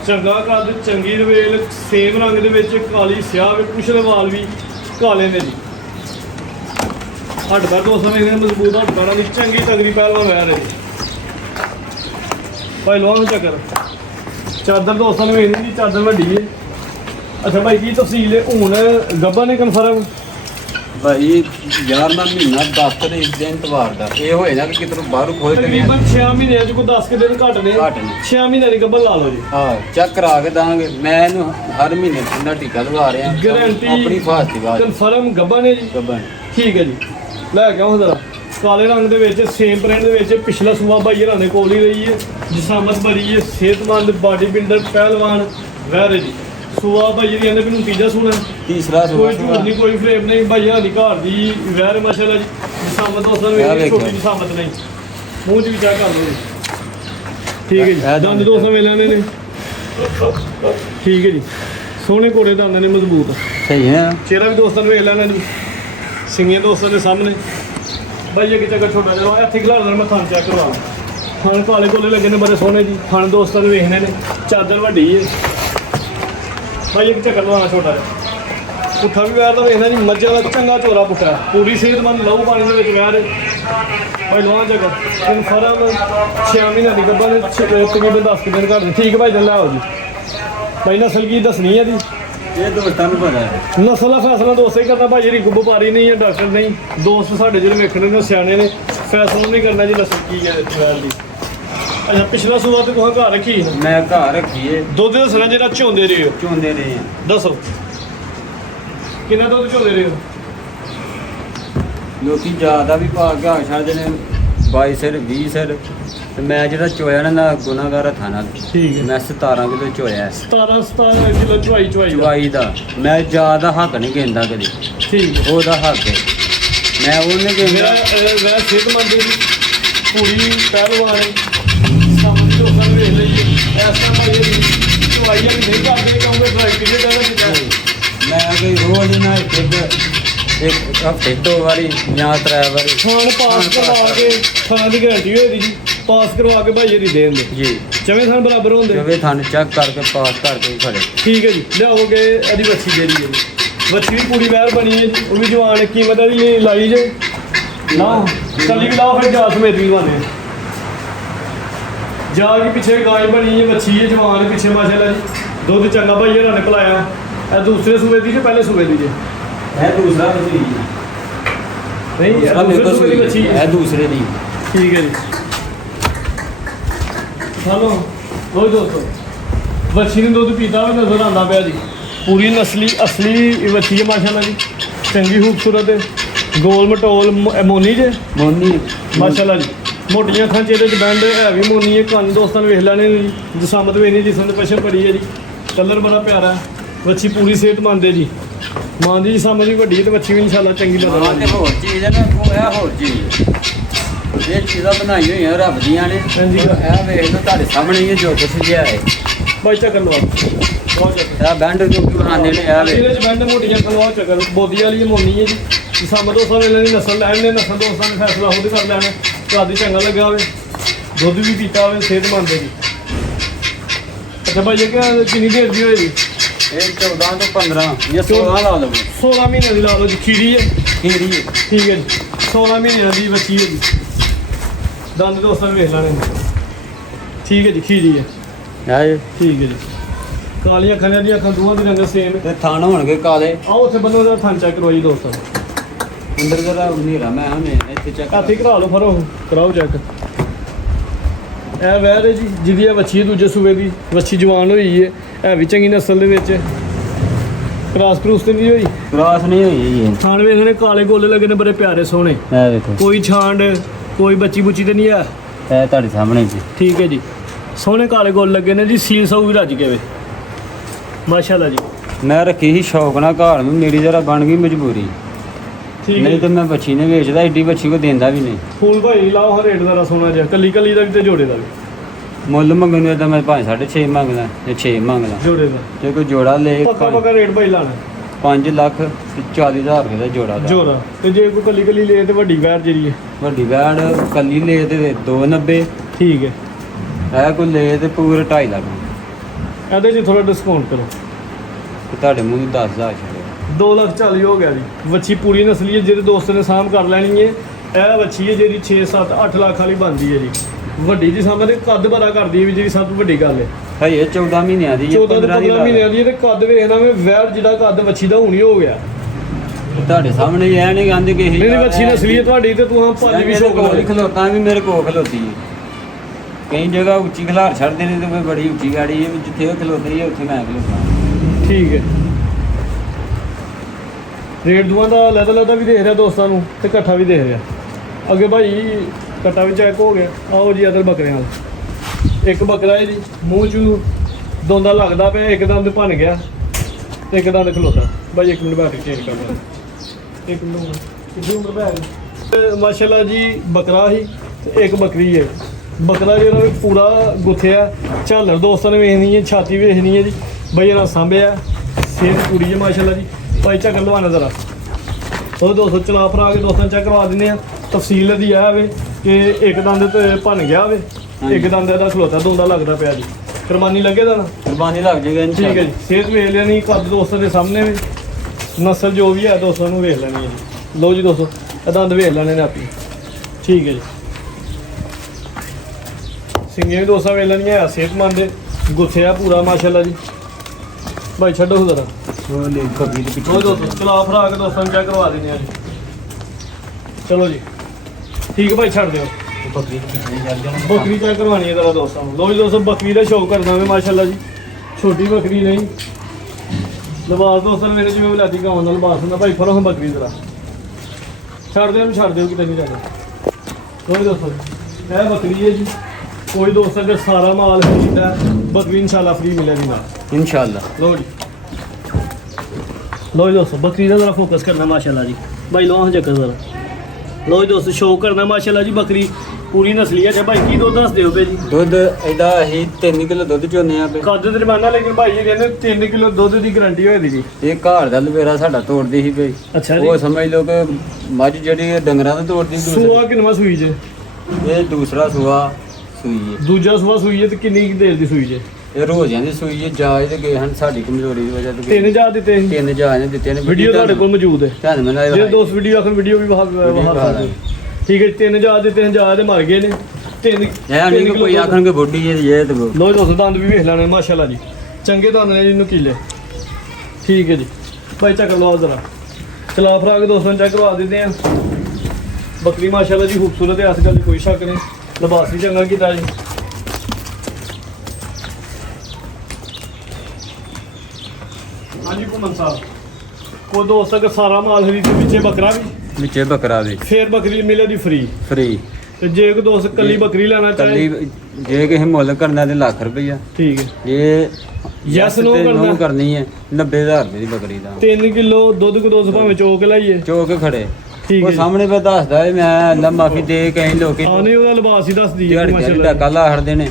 ਚੰਗਾ ਕੱਦ ਚੰਗੀ ਰਵੇਲ ਸੇਮ ਰੰਗ ਦੇ ਵਿੱਚ ਕਾਲੀ ਸਿਆਹ ਵੇ ਪੁੱਛ ਦੇ ਵਾਲ ਵੀ ਕਾਲੇ ਨੇ ਜੀ ਹੱਡ ਪੈਰ ਦੋਸਤਾਂ ਵੇਖਦੇ ਮਜ਼ਬੂਤ ਹੱਡ ਪੈਰਾਂ ਦੀ ਚੰਗੀ ਤਗੜੀ ਪਹਿਲਵਾਨ ਵੈਰ ਹੈ ਭਾਈ ਲੋਹਾ ਨੂੰ ਚੱਕਰ ਚਾਦਰ ਦੋਸਤਾਂ ਨੂੰ ਵੇਖਣੀ ਦੀ ਚਾਦਰ ਵੱਡੀ ਹੈ ਅੱਛਾ ਭਾਈ ਕੀ ਤਫਸੀਲ ਹੈ ਹੁਣ ਗੱਬਾ ਨੇ ਕਨਫਰਮ ਭਾਈ 11ਵਾਂ ਮਹੀਨਾ 10 ਤਰੀਕ ਦਿਨ ਤਵਾਰ ਦਾ ਇਹ ਹੋਏ ਨਾ ਕਿ ਕਿਤੋਂ ਬਾਹਰੋਂ ਖੋਲ ਕੇ ਤਕਰੀਬਨ 6 ਮਹੀਨਿਆਂ ਚ ਕੋਈ 10 ਕਿ ਦਿਨ ਘੱਟ ਨੇ ਘੱਟ ਨੇ। 6 ਮਹੀਨਿਆਂ ਦੀ ਗੱਬਾ ਲਾ ਲਓ ਜੀ ਹਾਂ ਚੈੱਕ ਕਰਾ ਕੇ ਦਾਂਗੇ ਮੈਂ ਇਹਨੂੰ ਹਰ ਮਹੀਨੇ ਠੰਡਾ ਟੀਕਾ ਲਗਾ ਰਿਹਾ ਗਾਰੰਟੀ ਆਪਣੀ ਫਾਸਟ ਦੀ ਬਾਤ ਕਨਫਰਮ ਗੱਬਾ ਨੇ ਜੀ ਗੱਬਨ ਠੀਕ ਹੈ ਜੀ ਲੈ ਕੇ ਆਓ ਜ਼ਰਾ ਕਾਲੇ ਰੰਗ ਦੇ ਵਿੱਚ ਸੇਮ ਪ੍ਰਿੰਟ ਦੇ ਵਿੱਚ ਪਿਛਲਾ ਸੂਆ ਭਾਈ ਹਰਾਂ ਨੇ ਕੋਲ ਹੀ ਰਹੀ ਹੈ ਜਿਸਾਮਤ ਭਰੀ ਹੈ ਸਿਹਤਮੰਦ ਬਾਡੀ ਬਿਲਡਰ ਪਹਿਲਵਾਨ ਵੈਰ ਜੀ ਸੂਆ ਭਾਈ ਜੀ ਕਹਿੰਦੇ ਮੈਨੂੰ ਤੀਜਾ ਸੂਣਾ ਤੀਸਰਾ ਕੋਈ ਝੂਠ ਨਹੀਂ ਕੋਈ ਫਰੇਬ ਨਹੀਂ ਭਾਈ ਹਰਾਂ ਦੀ ਘਰ ਦੀ ਵੈਰ ਮਾਸ਼ਾਅੱਲਾ ਜੀ ਜਿਸਾਮਤ ਦੋਸਤਾਂ ਨੂੰ ਇਹ ਛੋਟੀ ਜਿਸਾਮਤ ਨਹੀਂ ਮੂੰਹ 'ਚ ਵੀ ਚੈੱਕ ਕਰ ਲਓ ਜੀ ਠੀਕ ਹੈ ਜੀ ਦੰਦ ਦੋਸਤਾਂ ਵੇਲੇ ਨੇ ਠੀਕ ਹੈ ਜੀ ਸੋਹਣੇ ਘੋੜੇ ਦੰਦ ਨੇ ਮਜ਼ਬੂਤ ਸਹੀ ਹੈ ਚਿਹਰਾ ਵੀ ਦੋਸਤਾਂ ਨੂੰ ਵੇਖ ਲੈਣਾ ਜੀ ਸਿੰਘੀਆਂ ਦੋਸਤਾਂ ਦੇ ਸਾਹਮਣੇ ਭਾਈ ਇਹ ਚੱਕਰ ਛੋਟਾ ਜਿਹਾ ਇੱਥੇ ਖਿਲਾਰ ਦੇਣਾ ਮੈਂ ਥਣ ਚੈੱਕ ਕਰਵਾ ਥਣ ਕਾਲੇ ਕੋਲੇ ਲੱਗੇ ਨੇ ਬੜੇ ਸੋਹਣੇ ਜੀ ਥਣ ਦੋਸਤਾਂ ਨੂੰ ਵੇਖਣੇ ਨੇ ਚਾਦਰ ਵੱਡੀ ਹੈ ਭਾਈ ਇੱਕ ਚੱਕਰ ਲਵਾਉਣਾ ਛੋਟਾ ਜਿਹਾ ਪੁੱਠਾ ਵੀ ਵੈਰ ਤਾਂ ਵੇਖਣਾ ਜੀ, ਮੱਝਾਂ ਦਾ ਚੰਗਾ ਝੋਰਾ ਪੁੱਠਾ ਹੈ। ਪੂਰੀ ਸਿਹਤਮੰਦ ਲਹੂ ਪਾਣੀ ਦੇ ਵਿੱਚ ਵੈਰ ਭਾਈ ਲੋਹਾਂ ਜਗ੍ਹਾ ਕਨਫਰਮ 6 ਮਹੀਨਿਆਂ ਦੀ ਗੱਭਾ ਨੇ ਤਕਰੀਬਨ 10 ਦਿਨ ਘੱਟ ਠੀਕ ਹੈ ਭਾਈ ਜੀ, ਲੈ ਆਓ ਜੀ ਭਾਈ। ਨਸਲ ਕੀ ਦੱਸਣੀ ਹੈ ਜੀ? ਇਹ ਦੋਸਤਾਂ ਨੂੰ ਪਤਾ ਹੈ। ਨਸਲ ਦਾ ਫੈਸਲਾ ਦੋਸਤ ਹੀ ਕਰਦਾ ਭਾਈ, ਜਿਹੜੀ ਵਪਾਰੀ ਨਹੀਂ ਹੈ, ਡਾਕਟਰ ਨਹੀਂ। ਦੋਸਤ ਸਾਡੇ ਜਿਹੜੇ ਵੇਖਣੇ ਨੇ ਸਿਆਣੇ ਨੇ, ਫੈਸਲਾ ਨਹੀਂ ਕਰਨਾ ਜੀ ਨਸਲ ਕੀ ਹੈ ਵੈਰ ਦੀ। ਅੱਛਾ, ਪਿਛਲਾ ਸੂਆ ਤੇ ਤੁਸੀਂ ਘਰ ਰੱਖੀ ਹੈ? ਮੈਂ ਘਰ ਰੱਖੀਏ। ਦੁੱਧ ਦੱਸਣਾ ਜਿਹੜਾ ਝੋਂਦੇ ਰਹੇ ਹੋ, ਚੋਂਦੇ ਰਹੇ ਆ। ਦੱਸੋ ਕਿੰਨਾ ਦੁੱਧ ਝੋਂਦੇ ਰਹੇ ਹੋ? ਲੋਕੀ ਜ਼ਿਆਦਾ ਵੀ ਪਾ ਕੇ ਆ ਛੱਡਦੇ ਨੇ 22 ਸਿਰ 20 ਸਿਰ, ਤੇ ਮੈਂ ਜਿਹੜਾ ਚੋਇਆ ਨਾ ਗੁਨਾਹਗਾਰ ਹੱਥਾਂ ਨਾਲ, ਠੀਕ ਹੈ। ਮੈਂ 17 ਕਿਲੋ ਚੋਇਆ 17 ਕਿਲੋ ਚਵਾਈ ਚਵਾਈ ਦਾ। ਮੈਂ ਜ਼ਿਆਦਾ ਹੱਕ ਨਹੀਂ ਕਹਿੰਦਾ ਕਦੇ, ਠੀਕ ਹੈ। ਉਹਦਾ ਹੱਕ ਹੈ। ਮੈਂ ਉਹਨੇ ਕਹਿੰਦਾ ਮੈਂ ਸਿਹਤਮੰਦ ਦੀ ਪੂਰੀ ਪਹਿਲਵਾਨ ਸਾਹਮਣੇ ਲੋਕਾਂ ਨੂੰ ਵੇਖ ਲਈਏ ਇਸ ਤਰ੍ਹਾਂ ਭਾਈ ਚਵਾਈ ਵਾਲੀ ਨਹੀਂ ਕਰਦੇ ਕਿਉਂਕਿ ਡਰਾਈਵ ਕਿਹਦੇ ਕਹਿੰਦੇ ਮੈਂ ਕੋਈ ਰੋਜ਼ ਹੀ ਨਾ ਇੱਕ ਹਫ਼ਤੇ 2 ਵਾਰੀ ਜਾਂ 3 ਵਾਰੀ ਖਾਣ ਪਾਸ ਕਰਵਾ ਕੇ ਖਾਣ ਦੀ ਗਾਰੰਟੀ ਹੋਈ ਜੀ, ਪਾਸ ਕਰਵਾ ਕੇ ਭਾਈ ਇਹਦੀ ਦੇਣ ਦੇ ਜੀ, ਚਵੇਂ ਸਾਨੂੰ ਬਰਾਬਰ ਹੁੰਦੇ ਜਵੇ ਤੁਹਾਨੂੰ ਚੈੱਕ ਕਰਕੇ ਪਾਸ ਕਰਕੇ ਖੜੇ। ਠੀਕ ਹੈ ਜੀ, ਲਿਆਓਗੇ ਇਹਦੀ ਵੱਛੀ ਜਿਹੜੀ ਹੈ ਜੀ, ਵੱਛੀ ਵੀ ਪੂਰੀ ਵੈਰ ਬਣੀ ਹੈ ਜੀ, ਉਹ ਵੀ ਜਵਾਨ ਹੈ। ਕੀਮਤ ਇਹਦੀ ਲਾਈ ਜੇ ਨਾ ਕੱਲੀ ਵੀ ਲਾਓ, ਫਿਰ ਜਾ ਸਮੇਤ ਵੀ ਲਵਾਉਂਦੇ ਜਾ ਕੇ ਪਿੱਛੇ ਗਾਂ ਬਣੀ ਹੈ, ਵੱਛੀ ਹੈ ਜਵਾਨ, ਪਿੱਛੇ ਮਾਸ਼ਾਅੱਲਾ ਜੀ ਦੁੱਧ ਚੰਗਾ ਭਾਈ ਇਹਨਾਂ ਨੇ ਪਿਲਾਇਆ। ਇਹ ਦੂਸਰੇ ਸੂਬੇ ਦੀ ਕਿ ਪਹਿਲੇ ਸੂਬੇ ਦੀ ਜੇ? ਇਹ ਦੂਸਰਾ ਵਸੀ ਨਹੀਂ ਇਹ ਦੂਸਰੇ ਸੂਬੇ ਦੀ ਵੱਛੀ ਹੈ। ਇਹ ਦੂਸਰੇ ਦੀ। ਠੀਕ ਹੈ ਜੀ। ਹਲੋ ਉਹ ਦੋਸਤੋ ਵੱਛੀ ਨੇ ਦੁੱਧ ਪੀਤਾ ਹੋਇਆ ਨਜ਼ਰ ਆਉਂਦਾ ਪਿਆ ਜੀ, ਪੂਰੀ ਨਸਲੀ ਅਸਲੀ ਵੱਛੀ ਹੈ ਮਾਸ਼ਾਅੱਲਾ ਜੀ, ਚੰਗੀ ਖੂਬਸੂਰਤ ਹੈ, ਗੋਲ ਮਟੋਲ ਮੋਨੀ ਜੇ ਮੋਨੀ ਮਾਸ਼ਾਅੱਲਾ ਜੀ, ਮੋਟੀਆਂ ਅੱਖਾਂ ਚਿਹਰੇ 'ਚ ਬੈਂਡ ਹੈ ਵੀ ਮੋਨੀ ਹੈ। ਕੰਨ ਦੋਸਤਾਂ ਨੇ ਵੇਖ ਲੈਣੇ ਜੀ, ਜਸਾਮਤ ਵੀ ਨਹੀਂ, ਜਿਸਮ ਦੇ ਪਛਮ ਪੜੀ ਹੈ ਜੀ, ਕਲਰ ਬੜਾ ਪਿਆਰਾ ਹੈ। ਵੱਛੀ ਪੂਰੀ ਸਿਹਤਮੰਦ ਹੈ ਜੀ, ਮਾਂ ਦੀ ਸਮਝ ਵੀ ਵੱਡੀ ਹੈ ਤੇ ਵੱਛੀ ਵੀ ਇਨਸ਼ਾਅੱਲਾ ਚੰਗੀ ਹਾਂ ਬਣਾ ਤੇ ਹੋਰ ਚੀਜ਼ ਹੈ ਨਾ, ਉਹ ਇਹ ਹੋਰ ਚੀਜ਼ ਇਹ ਚੀਜ਼ਾਂ ਬਣਾਈ ਹੋਈਆਂ ਰੱਬ ਦੀਆਂ ਨੇ। ਹਾਂਜੀ। ਇਹ ਵੇਖ ਲਓ ਤੁਹਾਡੇ ਸਾਹਮਣੇ ਹੀ ਹੈ ਜੋ ਕੁਛ ਜਿਹਾ ਹੈ। ਬਾਈ ਚੱਕਰ ਲਵਾ ਬਹੁਤ ਚੱਕਰ ਇਹ ਬੈਂਡ ਜੋ ਕਿ ਬਣਾਉਂਦੇ ਨੇ ਇਹ ਵੇਖ। ਇਹਦੇ 'ਚ ਬੈਂਡ ਮੋਟੀਆਂ ਖਲਵਾ ਚੱਕਰ ਬੋਦੀ ਵਾਲੀ ਇਹ ਮੋਨੀ ਹੈ ਜੀ। ਸਮਝ ਦੋਸਤਾਂ ਨੇ ਲੈਣੀ ਨਸਲ ਲੈਣ ਨੇ, ਨਸਲ ਦੋਸਤਾਂ ਨੇ ਫੈਸਲਾ ਖੁਦ ਕਰ ਲੈਣਾ। ਤੁਹਾਡੀ ਚੰਗਾ ਲੱਗਾ ਹੋਵੇ, ਦੁੱਧ ਵੀ ਪੀਤਾ ਹੋਵੇ, ਸਿਹਤਮੰਦ ਹੈ ਜੀ। ਅੱਛਾ ਭਾਈ ਇਹ ਕਿੰਨੀ ਦੇਰ ਦੀ ਹੋਏਗੀ? ਇਹ 14 ਤੋਂ 15 ਜਾਂ 16 ਲਾ ਲਓ। 16 ਮਹੀਨਿਆਂ ਦੀ ਲਾ ਲਓ ਜੀ, ਖੀਰੀ ਹੈ। ਖੀਰੀ ਠੀਕ ਹੈ ਜੀ, 16 ਮਹੀਨਿਆਂ ਦੀ ਬੱਚੀ ਹੈ ਜੀ, ਦੰਦ ਦੋਸਤਾਂ ਨੇ ਵੇਖ ਲੈਣੇ। ਠੀਕ ਹੈ ਜੀ, ਖੀਰੀ ਹੈ। ਹੈ ਠੀਕ ਹੈ ਜੀ, ਕਾਲੀਆਂ ਅੱਖਾਂ ਦੀਆਂ ਅੱਖਾਂ ਦੋਵਾਂ ਦੀ ਰੰਗ ਸੇਮ। ਤੇ ਥਣ ਹੋਣਗੇ ਕਾਲੇ। ਆਓ ਉੱਥੇ ਬੰਨੋ ਦਾ ਥਣ ਚੈੱਕ ਕਰਵਾਈ ਦੋਸਤਾਂ ਅੰਦਰ ਜਰਾ ਹਨੇਰਾ ਮੈਂ ਹਮੇ ਇੱਥੇ ਚੈੱਕ ਹੱਥੀ ਕਰਾ ਲਓ, ਫਰੋ ਕਰਾਓ ਚੈੱਕ। ਇਹ ਵੈਰ ਹੈ ਜੀ, ਜਿਹਦੀ ਇਹ ਵੱਛੀ ਹੈ ਦੂਜੇ ਸੂਬੇ ਦੀ, ਵੱਛੀ ਜਵਾਨ ਹੋਈ ਹੈ, ਇਹ ਵੀ ਚੰਗੀ ਨਸਲ ਦੇ ਵਿੱਚ। ਕ੍ਰਾਸ ਕਰੂਸ ਤੇ ਨਹੀਂ ਹੋਈ, ਕ੍ਰਾਸ ਨਹੀਂ ਹੋਈ ਇਹ। ਥਣ ਵੇਖਦੇ ਨੇ ਕਾਲੇ ਗੋਲੇ ਲੱਗੇ ਨੇ, ਬੜੇ ਪਿਆਰੇ ਸੋਹਣੇ, ਇਹ ਦੇਖੋ ਕੋਈ ਛਾਂਡ ਕੋਈ ਬੱਚੀ ਬੁੱਚੀ ਤੇ ਨਹੀਂ ਆ। ਇਹ ਤੁਹਾਡੇ ਸਾਹਮਣੇ ਜੀ। ਠੀਕ ਹੈ ਜੀ, ਸੋਹਣੇ ਕਾਲੇ ਗੋਲ ਲੱਗੇ ਨੇ ਜੀ, ਸੀਲ ਸੌ ਵੀ ਰੱਜ ਕੇ ਵੇ ਮਾਸ਼ਾਅੱਲਾ ਜੀ। ਮੈਂ ਰੱਖੀ ਸੀ ਸ਼ੌਕ ਨਾਲ ਘਰ ਨੂੰ, ਮੇਰੀ ਜਰਾ ਬਣ ਗਈ ਮਜਬੂਰੀ। ਠੀਕ ਨਹੀਂ ਹੈ ਤੇ ਮੈਂ ਬੱਚੀ ਨੇ ਵੇਚਦਾ, ਏਡੀ ਬੱਚੀ ਕੋ ਦਿੰਦਾ ਵੀ ਨਹੀਂ। ਫੂਲ ਭਾਈ ਲਾਓ, ਹਰ ਰੇਟ ਦਾ ਸੋਹਣਾ ਜਿਹਾ, ਕੱਲੀ ਕੱਲੀ ਦਾ ਵੀ ਤੇ ਜੋੜੇ ਦਾ ਵੀ। ਮੁੱਲ ਮੰਗਣ ਨੂੰ ਤਾਂ ਮੈਂ 5.5 ਮੰਗਦਾ ਤੇ 6 ਮੰਗਦਾ। ਜੋੜੇ ਦਾ ਜੇ ਕੋਈ ਜੋੜਾ ਲੇ ਪੱਕਾ ਪੱਕਾ ਰੇਟ ਭਾਈ ਲਾਣਾ 5,40,000 ਰੁਪਏ ਦਾ ਜੋੜਾ ਦਾ। ਜੋੜਾ। ਤੇ ਜੇ ਕੋਈ ਕੱਲੀ ਕੱਲੀ ਲੇ ਤੇ ਵੱਡੀ ਵੈਰ ਜਿਹੜੀ ਹੈ? ਵੱਡੀ ਵੈੜ ਕੱਲੀ ਲੇ ਤੇ 290। ਠੀਕ ਹੈ, ਇਹ ਕੋਈ ਲੇ ਤੇ ਪੂਰੇ 2.5 ਲੱਖ। ਇਹਦੇ 'ਚ ਥੋੜਾ ਡਿਸਕਾਊਂਟ ਕਰੋ, ਤੇ ਤੁਹਾਡੇ ਮੂੰਹ ਨੂੰ 10,000 ਛੱਡੋ। 2,40,000 ਹੋ ਗਿਆ ਜੀ। ਵੱਛੀ ਪੂਰੀ ਨਸਲੀ ਹੈ, ਜਿਹਦੇ ਦੋਸਤ ਨੇ ਸਾਂਭ ਕਰ ਲੈਣੀ ਹੈ। ਇਹ ਵੱਛੀ ਹੈ ਜਿਹੜੀ 6 7 8 ਲੱਖ ਵਾਲੀ ਬਣਦੀ ਹੈ ਜੀ, ਵੱਡੀ ਜੀ ਸਾਹਮਣੇ ਕੱਦ ਬੜਾ ਕਰਦੀ ਹੈ ਵੀ, ਜਿਹੜੀ ਸਭ ਤੋਂ ਵੱਡੀ ਗੱਲ ਹੈ। ਹਜੇ 14 ਮਹੀਨਿਆਂ ਦੀ 14 ਤੋਂ 15 ਮਹੀਨਿਆਂ ਦੀ ਹੈ, ਤੇ ਕੱਦ ਵੇਖਣਾ ਵੇ ਵੈਰ ਜਿਹੜਾ ਕੱਦ ਵੱਛੀ ਦਾ ਹੁਣੀ ਹੋ ਗਿਆ। ਤੁਹਾਡੇ ਸਾਹਮਣੇ ਇਹ ਨਹੀਂ ਕਹਿੰਦੇ ਕਿ ਨਹੀਂ ਵੱਛੀ ਨਸਲੀ ਹੈ ਤੁਹਾਡੀ, ਤੇ ਤੂੰ ਭੱਜ ਵੀ ਸ਼ੌਕ ਕੋਲ ਨਾਲ ਖਲੋਤਾ ਵੀ ਮੇਰੇ ਕੋਲ ਖਲੋਤੀ ਹੈ। ਕਈ ਜਗ੍ਹਾ ਉੱਚੀ ਖਿਲਾਰ ਛੱਡਦੇ ਨੇ ਤੇ ਕੋਈ ਬੜੀ ਉੱਚੀ ਗਾੜੀ ਹੈ, ਜਿੱਥੇ ਉਹ ਖਲੋਤੀ ਹੈ ਉੱਥੇ ਮੈਂ ਖਲੋਤਾ। ਠੀਕ ਹੈ, ਰੇਟ ਦੋਵਾਂ ਦਾ ਲੈਦਾ ਵੀ ਦੇਖ ਰਿਹਾ ਦੋਸਤਾਂ ਨੂੰ, ਤੇ ਇਕੱਠਾ ਵੀ ਦੇਖ ਰਿਹਾ। ਅੱਗੇ ਭਾਈ ਕੱਟਾ ਵੀ ਚੈੱਕ ਹੋ ਗਿਆ। ਆਓ ਜੀ ਅਦਰ ਬੱਕਰਿਆਂ ਨਾਲ। ਇੱਕ ਬੱਕਰਾ ਹੈ ਜੀ, ਮੂੰਹ 'ਚ ਦੋਂਦਾ ਲੱਗਦਾ ਪਿਆ, ਇੱਕ ਦੰਦ ਭੰਨ ਗਿਆ ਤੇ ਇੱਕ ਦੰਦ ਖਲੋਤਾ। ਭਾਈ 1 ਮਿੰਟ ਬੈਠ ਕੇ ਚੇਂਜ ਕਰ ਲਾਂ। 1 ਮਿੰਟ ਕਿੱਥੇ ਉਮਰ ਬੈਠ। ਮਾਸ਼ਾਅੱਲਾ ਜੀ ਬੱਕਰਾ ਹੀ ਤੇ ਇੱਕ ਬੱਕਰੀ ਹੈ। ਬੱਕਰਾ ਜਿਹੜਾ ਵੀ ਪੂਰਾ ਗੁੱਥਿਆ, ਝਾਲਰ ਦੋਸਤਾਂ ਨੇ ਵੇਖਣੀ ਹੈ, ਛਾਤੀ ਵੇਖਣੀ ਹੈ ਜੀ। ਬਈ ਇਹਨਾਂ ਸਾਂਭਿਆ, ਸਿਹਤ ਪੂਰੀ ਹੈ ਮਾਸ਼ਾਅੱਲਾ ਜੀ। ਭਾਈ ਚੱਕਰ ਲਵਾਣਾ ਜ਼ਰਾ, ਉਹ ਦੋਸਤੋ ਚਲਾ ਫਰਾ ਕੇ ਦੋਸਤਾਂ ਚੈੱਕ ਕਰਵਾ ਦਿੰਦੇ ਆ। ਤਫਸੀਲ ਦੀ ਆ ਵੇ ਕਿ ਇੱਕ ਦੰਦ ਤੇ ਭੰਨ ਗਿਆ ਵੇ, ਇੱਕ ਦੰਦ ਇਹਦਾ ਖਲੋਤਾ ਦੋਂਦਾ ਲੱਗਦਾ ਪਿਆ ਜੀ। ਕੁਰਬਾਨੀ ਲੱਗੇ ਦਾ ਨਾ? ਕੁਰਬਾਨੀ ਲੱਗ ਜਾਏਗਾ ਠੀਕ ਹੈ ਜੀ। ਸਿਹਤ ਵੇਖ ਲਿਆ ਨਹੀਂ, ਕੱਦ ਦੋਸਤਾਂ ਦੇ ਸਾਹਮਣੇ ਵੀ ਨਸਲ ਜੋ ਵੀ ਹੈ ਦੋਸਤਾਂ ਨੂੰ ਵੇਖ ਲੈਣੀ ਹੈ ਜੀ। ਲਓ ਜੀ ਦੋਸਤੋ ਇਹ ਦੰਦ ਵੇਖ ਲੈਣੇ ਨੇ ਆਪੀ। ਠੀਕ ਹੈ ਜੀ। ਸਿੰਗੀਆਂ ਵੀ ਦੋਸਤਾਂ ਵੇਖ ਲੈਣੀਆਂ ਹੈ, ਸਿਹਤਮੰਦ ਹੈ, ਗੁੱਸੇ ਆ ਪੂਰਾ ਮਾਸ਼ਾਅੱਲਾ ਜੀ। ਭਾਈ ਛੱਡੋ ਜ਼ਰਾ ਉਹ ਲੈ ਬੱਕਰੀ ਦੇ ਲਓ ਦੋਸਤੋ ਚਲਾ ਫਰਾ ਕੇ ਦੋਸਤਾਂ ਨੂੰ ਚੈੱਕ ਕਰਵਾ ਦਿੰਦੇ ਆ ਜੀ। ਚਲੋ ਜੀ ਠੀਕ ਹੈ ਭਾਈ ਛੱਡ ਦਿਓ। ਬੱਕਰੀ ਦੇ ਪਿੱਛੇ ਚੱਲ ਜਾਣਾ ਬੱਕਰੀ ਚੈੱਕ ਕਰਵਾਉਣੀ ਹੈ ਜ਼ਰਾ ਦੋਸਤਾਂ ਨੂੰ। ਲਓ ਜੀ ਦੋਸਤੋ ਬੱਕਰੀ ਦਾ ਸ਼ੌਕ ਕਰਦਾ ਮੈਂ ਮਾਸ਼ਾਅੱਲਾ ਜੀ। ਛੋਟੀ ਬੱਕਰੀ ਨਹੀਂ ਲਿਬਾਸ ਦੋਸਤਾਂ ਮੇਰੇ ਜਿਵੇਂ ਬਲਾਤੀ ਗਾਵਾਂ ਦਾ ਲਿਬਾਸ ਹੁੰਦਾ ਭਾਈ। ਫਰੋ ਬੱਕਰੀ ਜ਼ਰਾ ਛੱਡ ਦਿਓ ਕਿਤੇ ਨਹੀਂ ਜਾਣਾ। ਲਓ ਜੀ ਦੋਸਤੋ ਇਹ ਬੱਕਰੀ ਹੈ ਜੀ। ਕੋਈ ਦੋਸਤ ਅਗਰ ਸਾਰਾ ਮਾਲ ਖਰੀਦਦਾ ਬੱਕਰੀ ਇਨਸ਼ਾਅੱਲਾ ਫ੍ਰੀ ਮਿਲੇਗੀ ਨਾਲ ਇਨਸ਼ਾਅੱਲਾ। ਲਓ ਜੀ ਦੋਸਤੋ ਬੱਕਰੀ ਦਾ ਜ਼ਰਾ ਫੋਕਸ ਕਰਨਾ ਮਾਸ਼ਾਅੱਲਾ ਜੀ। ਭਾਈ ਲਓ ਹਾਂ ਚੱਕਰ ਜ਼ਰਾ। ਲਓ ਜੀ ਦੋਸਤੋ ਸ਼ੌਕ ਕਰਨਾ ਮਾਸ਼ਾਅੱਲਾ ਜੀ। ਬੱਕਰੀ ਪੂਰੀ ਨਸਲੀ ਹੈ ਜੇ ਭਾਈ ਕੀ ਦੁੱਧ ਦੱਸ ਦਿਓ ਪਏ ਜੀ। ਦੁੱਧ ਇਹਦਾ ਅਸੀਂ 3 ਕਿਲੋ ਦੁੱਧ ਚੋਨੇ ਆ ਪਏ। ਕੱਦ ਦਰਮਾਨਾ ਲੇਕਿਨ ਭਾਈ ਜੀ ਕਹਿੰਦੇ 3 ਕਿਲੋ ਦੁੱਧ ਦੀ ਗਾਰੰਟੀ ਹੋਈ ਦੀ ਜੀ। ਇਹ ਘਰ ਦਾ ਲਵੇਰਾ ਸਾਡਾ ਤੋੜਦੀ ਸੀ ਪਈ। ਅੱਛਾ ਜੀ। ਉਹ ਸਮਝ ਲਓ ਕਿ ਮੱਝ ਜਿਹੜੀ ਇਹ ਡੰਗਰਾਂ ਤੋਂ ਤੋੜਦੀ ਸੂਆ ਕਿੰਨਾ ਸੂਈ ਜੇ? ਇਹ ਦੂਸਰਾ ਸੂਆ ਸੂਈ ਹੈ। ਦੂਜਾ ਸੂਆ ਸੂਈ ਹੈ ਤੇ ਕਿੰਨੀ ਕੁ ਦੇਰ ਦੀ ਸੂਈ ਜੇ? ਇਹ ਰੋਜ਼ਾਂ ਦੀ ਸੂਈ ਹੈ। ਜਾਇਜ਼ ਤੇ ਗਏ ਹਨ ਸਾਡੀ ਕਮਜ਼ੋਰੀ ਦੀ ਵਜ੍ਹਾ ਤੋਂ 3000 ਦਿੱਤੇ ਸੀ। 3 ਜਾਇਜ਼ ਨੇ ਦਿੱਤੇ ਨੇ। ਵੀਡੀਓ ਤੁਹਾਡੇ ਕੋਲ ਮੌਜੂਦ ਹੈ। ਧਿਆਨ ਨਾਲ ਜੇ ਦੋਸਤ ਵੀਡੀਓ ਆਖਣ ਵੀਡੀਓ ਵੀ ਵਹਾ ਸਕਦੇ। ਠੀਕ ਹੈ 3000 ਦੇ 3000 ਦੇ ਮਰ ਗਏ ਨੇ। 3 ਇਹ ਨਹੀਂ ਕਿ ਕੋਈ ਆਖਣਗੇ ਬੁੱਢੀ ਹੈ ਇਹ ਤੇ ਲੋ ਦੋਸਤੋ ਦੰਦ ਵੀ ਵੇਖ ਲੈਣੇ ਮਾਸ਼ਾਅੱਲਾ ਜੀ। ਚੰਗੇ ਦੰਦ ਨੇ ਜੀ ਨੁਕੀਲੇ। ਠੀਕ ਹੈ ਜੀ ਭਾਈ ਚੱਕ ਲਓ ਜ਼ਰਾ ਚਲਾ ਫਰਾ ਕੇ ਦੋਸਤਾਂ ਨੂੰ ਚੈੱਕ ਕਰਵਾ ਦਿੰਦੇ ਆ। ਬੱਕਰੀ ਮਾਸ਼ਾਅੱਲਾ ਜੀ ਖੂਬਸੂਰਤ ਹੈ, ਇਸ ਗੱਲ 'ਚ ਕੋਈ ਸ਼ੱਕ ਨਹੀਂ। ਲਿਬਾਸ ਵੀ ਚੰਗਾ ਕੀਤਾ ਜੀ। ਹਾਂਜੀ ਘੁੰਮਣ ਸਾਹਿਬ ਕੋਈ ਦੋਸਤ ਅਗਰ ਸਾਰਾ ਮਾਲ ਖਰੀਦ ਕੇ ਪਿੱਛੇ ਬੱਕਰਾ ਵੀ ਵਿੱਚੇ ਬੱਕਰਾ ਵੀ ਫੇਰ ਬੱਕਰੀ ਮਿਲੇਗੀ ਫ੍ਰੀ। ਫ੍ਰੀ। ਤੇ ਜੇ ਕੋਈ ਦੋਸਤ ਕੱਲੀ ਬੱਕਰੀ ਲੈਣਾ ਚਾਹੇ ਕੱਲੀ ਜੇ ਕਿਸੇ ਮੁੱਲ ਕਰਨਾ ਤੇ ਲੱਖ ਰੁਪਈਆ। ਠੀਕ ਹੈ। ਜੇ Yes, no ਕਰਨਾ। ਕਰਨੀ ਹੈ 90000 ਰੁਪਏ ਦੀ ਬੱਕਰੀ ਦਾ। 3 ਕਿਲੋ ਦੁੱਧ ਕੋ ਦੋਸਤ ਭਾਵੇਂ ਚੋਕ ਲਾਈਏ। ਚੋ ਕੇ ਖੜੇ ਠੀਕ ਉਹ ਹੈ। ਸਾਹਮਣੇ ਪੇ ਦੱਸਦਾ ਹੈ ਮੈਂ ਅੱਲਾ ਮਾਫੀ ਦੇ ਕਈ ਲੋਕੀ ਆ ਨਹੀਂ ਉਹਦਾ ਲਿਬਾਸ ਹੀ ਦੱਸਦੀ ਹੈ ਦਿਹਾੜੀ ਮਾਸ਼ਾਅੱਲਾ। ਟਾਕਾ ਲਾ ਹੜਦੇ ਨੇ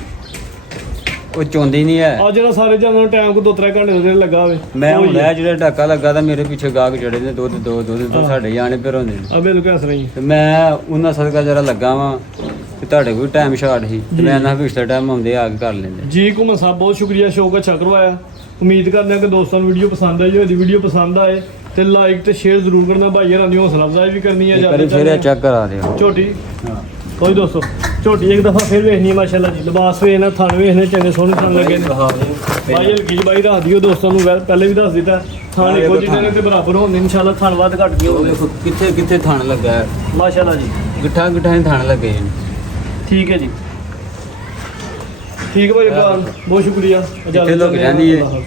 ਉਹ ਚੋਂਦੀ ਨਹੀਂ ਹੈ। ਆ ਜਿਹੜਾ ਸਾਰੇ ਜਾਨਾਂ ਟਾਈਮ ਕੋ 2-3 ਘੰਟੇ ਦੇ ਲੱਗਾ ਹੋਵੇ ਮੈਂ ਹੁਣ ਇਹ ਜਿਹੜਾ ਟਾਕਾ ਲੱਗਾ ਤਾਂ ਮੇਰੇ ਪਿੱਛੇ ਗਾਹਕ ਜੜੇ ਨੇ ਦੁੱਧ ਦੋ ਸਾਡੇ ਜਾਣੇ ਫਿਰ ਹੁੰਦੇ ਨੇ। ਆ ਬਿਲਕੁਲ ਇਸ ਰਹੀ ਤੇ ਮੈਂ ਉਹਨਾਂ ਸਦਕਾ ਜਰਾ ਲੱਗਾ ਵਾਂ ਕਿ ਤੁਹਾਡੇ ਕੋਲ ਟਾਈਮ ਸ਼ਾਰਟ ਸੀ ਤੇ ਮੈਂ ਨਾ ਪਿਛਲੇ ਟਾਈਮ ਆਉਂਦੇ ਆ ਕੇ ਕਰ ਲੈਂਦੇ। ਜੀ ਘੁੰਮਣ ਸਾਹਿਬ ਬਹੁਤ ਸ਼ੁਕਰੀਆ ਸ਼ੌਕ ਅੱਛਾ ਕਰਵਾਇਆ। ਉਮੀਦ ਕਰਦੇ ਹਾਂ ਕਿ ਦੋਸਤਾਂ ਨੂੰ ਵੀਡੀਓ ਪਸੰਦ ਆਈ ਹੋਵੇ। ਵੀਡੀਓ ਪਸੰਦ ਆਏ ਤੇ ਲਾਈਕ ਤੇ ਸ਼ੇਅਰ ਜ਼ਰੂਰ ਕਰਨਾ ਭਾਈ ਯਾਰਾਂ ਦੀ ਹੌਸਲਾ ਅਫਜ਼ਾਈ ਵੀ ਕਰਨੀ ਹੈ। ਕਰੀ ਫਿਰ ਚੈੱਕ ਕਰਾ ਦਿਓ ਝੋਟੀ ਹਾਂ। ਕੋਈ ਦੋਸਤੋ ਝੋਟੀ ਇੱਕ ਦਫਾ ਫਿਰ ਵੇਖਣੀ ਹੈ ਮਾਸ਼ਾਅੱਲਾ ਜੀ। ਲਿਬਾਸ ਵੇਖਣਾ ਥਣ ਵੇਖਣੇ ਚੰਗੇ ਸੋਹਣੇ ਥਣ ਲੱਗੇ ਨੇ। ਭਾਈ ਹਲਕੀ ਬਾਈ ਦੱਸ ਦਿਓ ਦੋਸਤਾਂ ਨੂੰ ਪਹਿਲੇ ਵੀ ਦੱਸ ਦਿੱਤਾ ਥਣ ਇੱਕੋ ਜਿਹੇ ਨੇ ਤੇ ਬਰਾਬਰ ਹੋਣ ਇਨਸ਼ਾਅੱਲਾ ਥਣ ਵੱਧ ਘੱਟ ਨਹੀਂ ਉਹ ਹੋਵੇ ਦੇਖੋ ਕਿੱਥੇ ਕਿੱਥੇ ਥਣ ਲੱਗਾ ਹੈ। ਮਾਸ਼ਾਅੱਲਾ ਜੀ। ਗਿੱਠਾਂ ਗਿੱਠਾਂ ਦੇ ਥਣ ਲੱਗੇ ਨੇ। ਠੀਕ ਹੈ ਜੀ। ਠੀਕ ਹੈ ਭਾਈ ਬਹੁਤ ਸ਼ੁਕਰੀਆ। ਕਿੱਥੇ ਲੋਕ ਜਾਂਦੀ ਹੈ।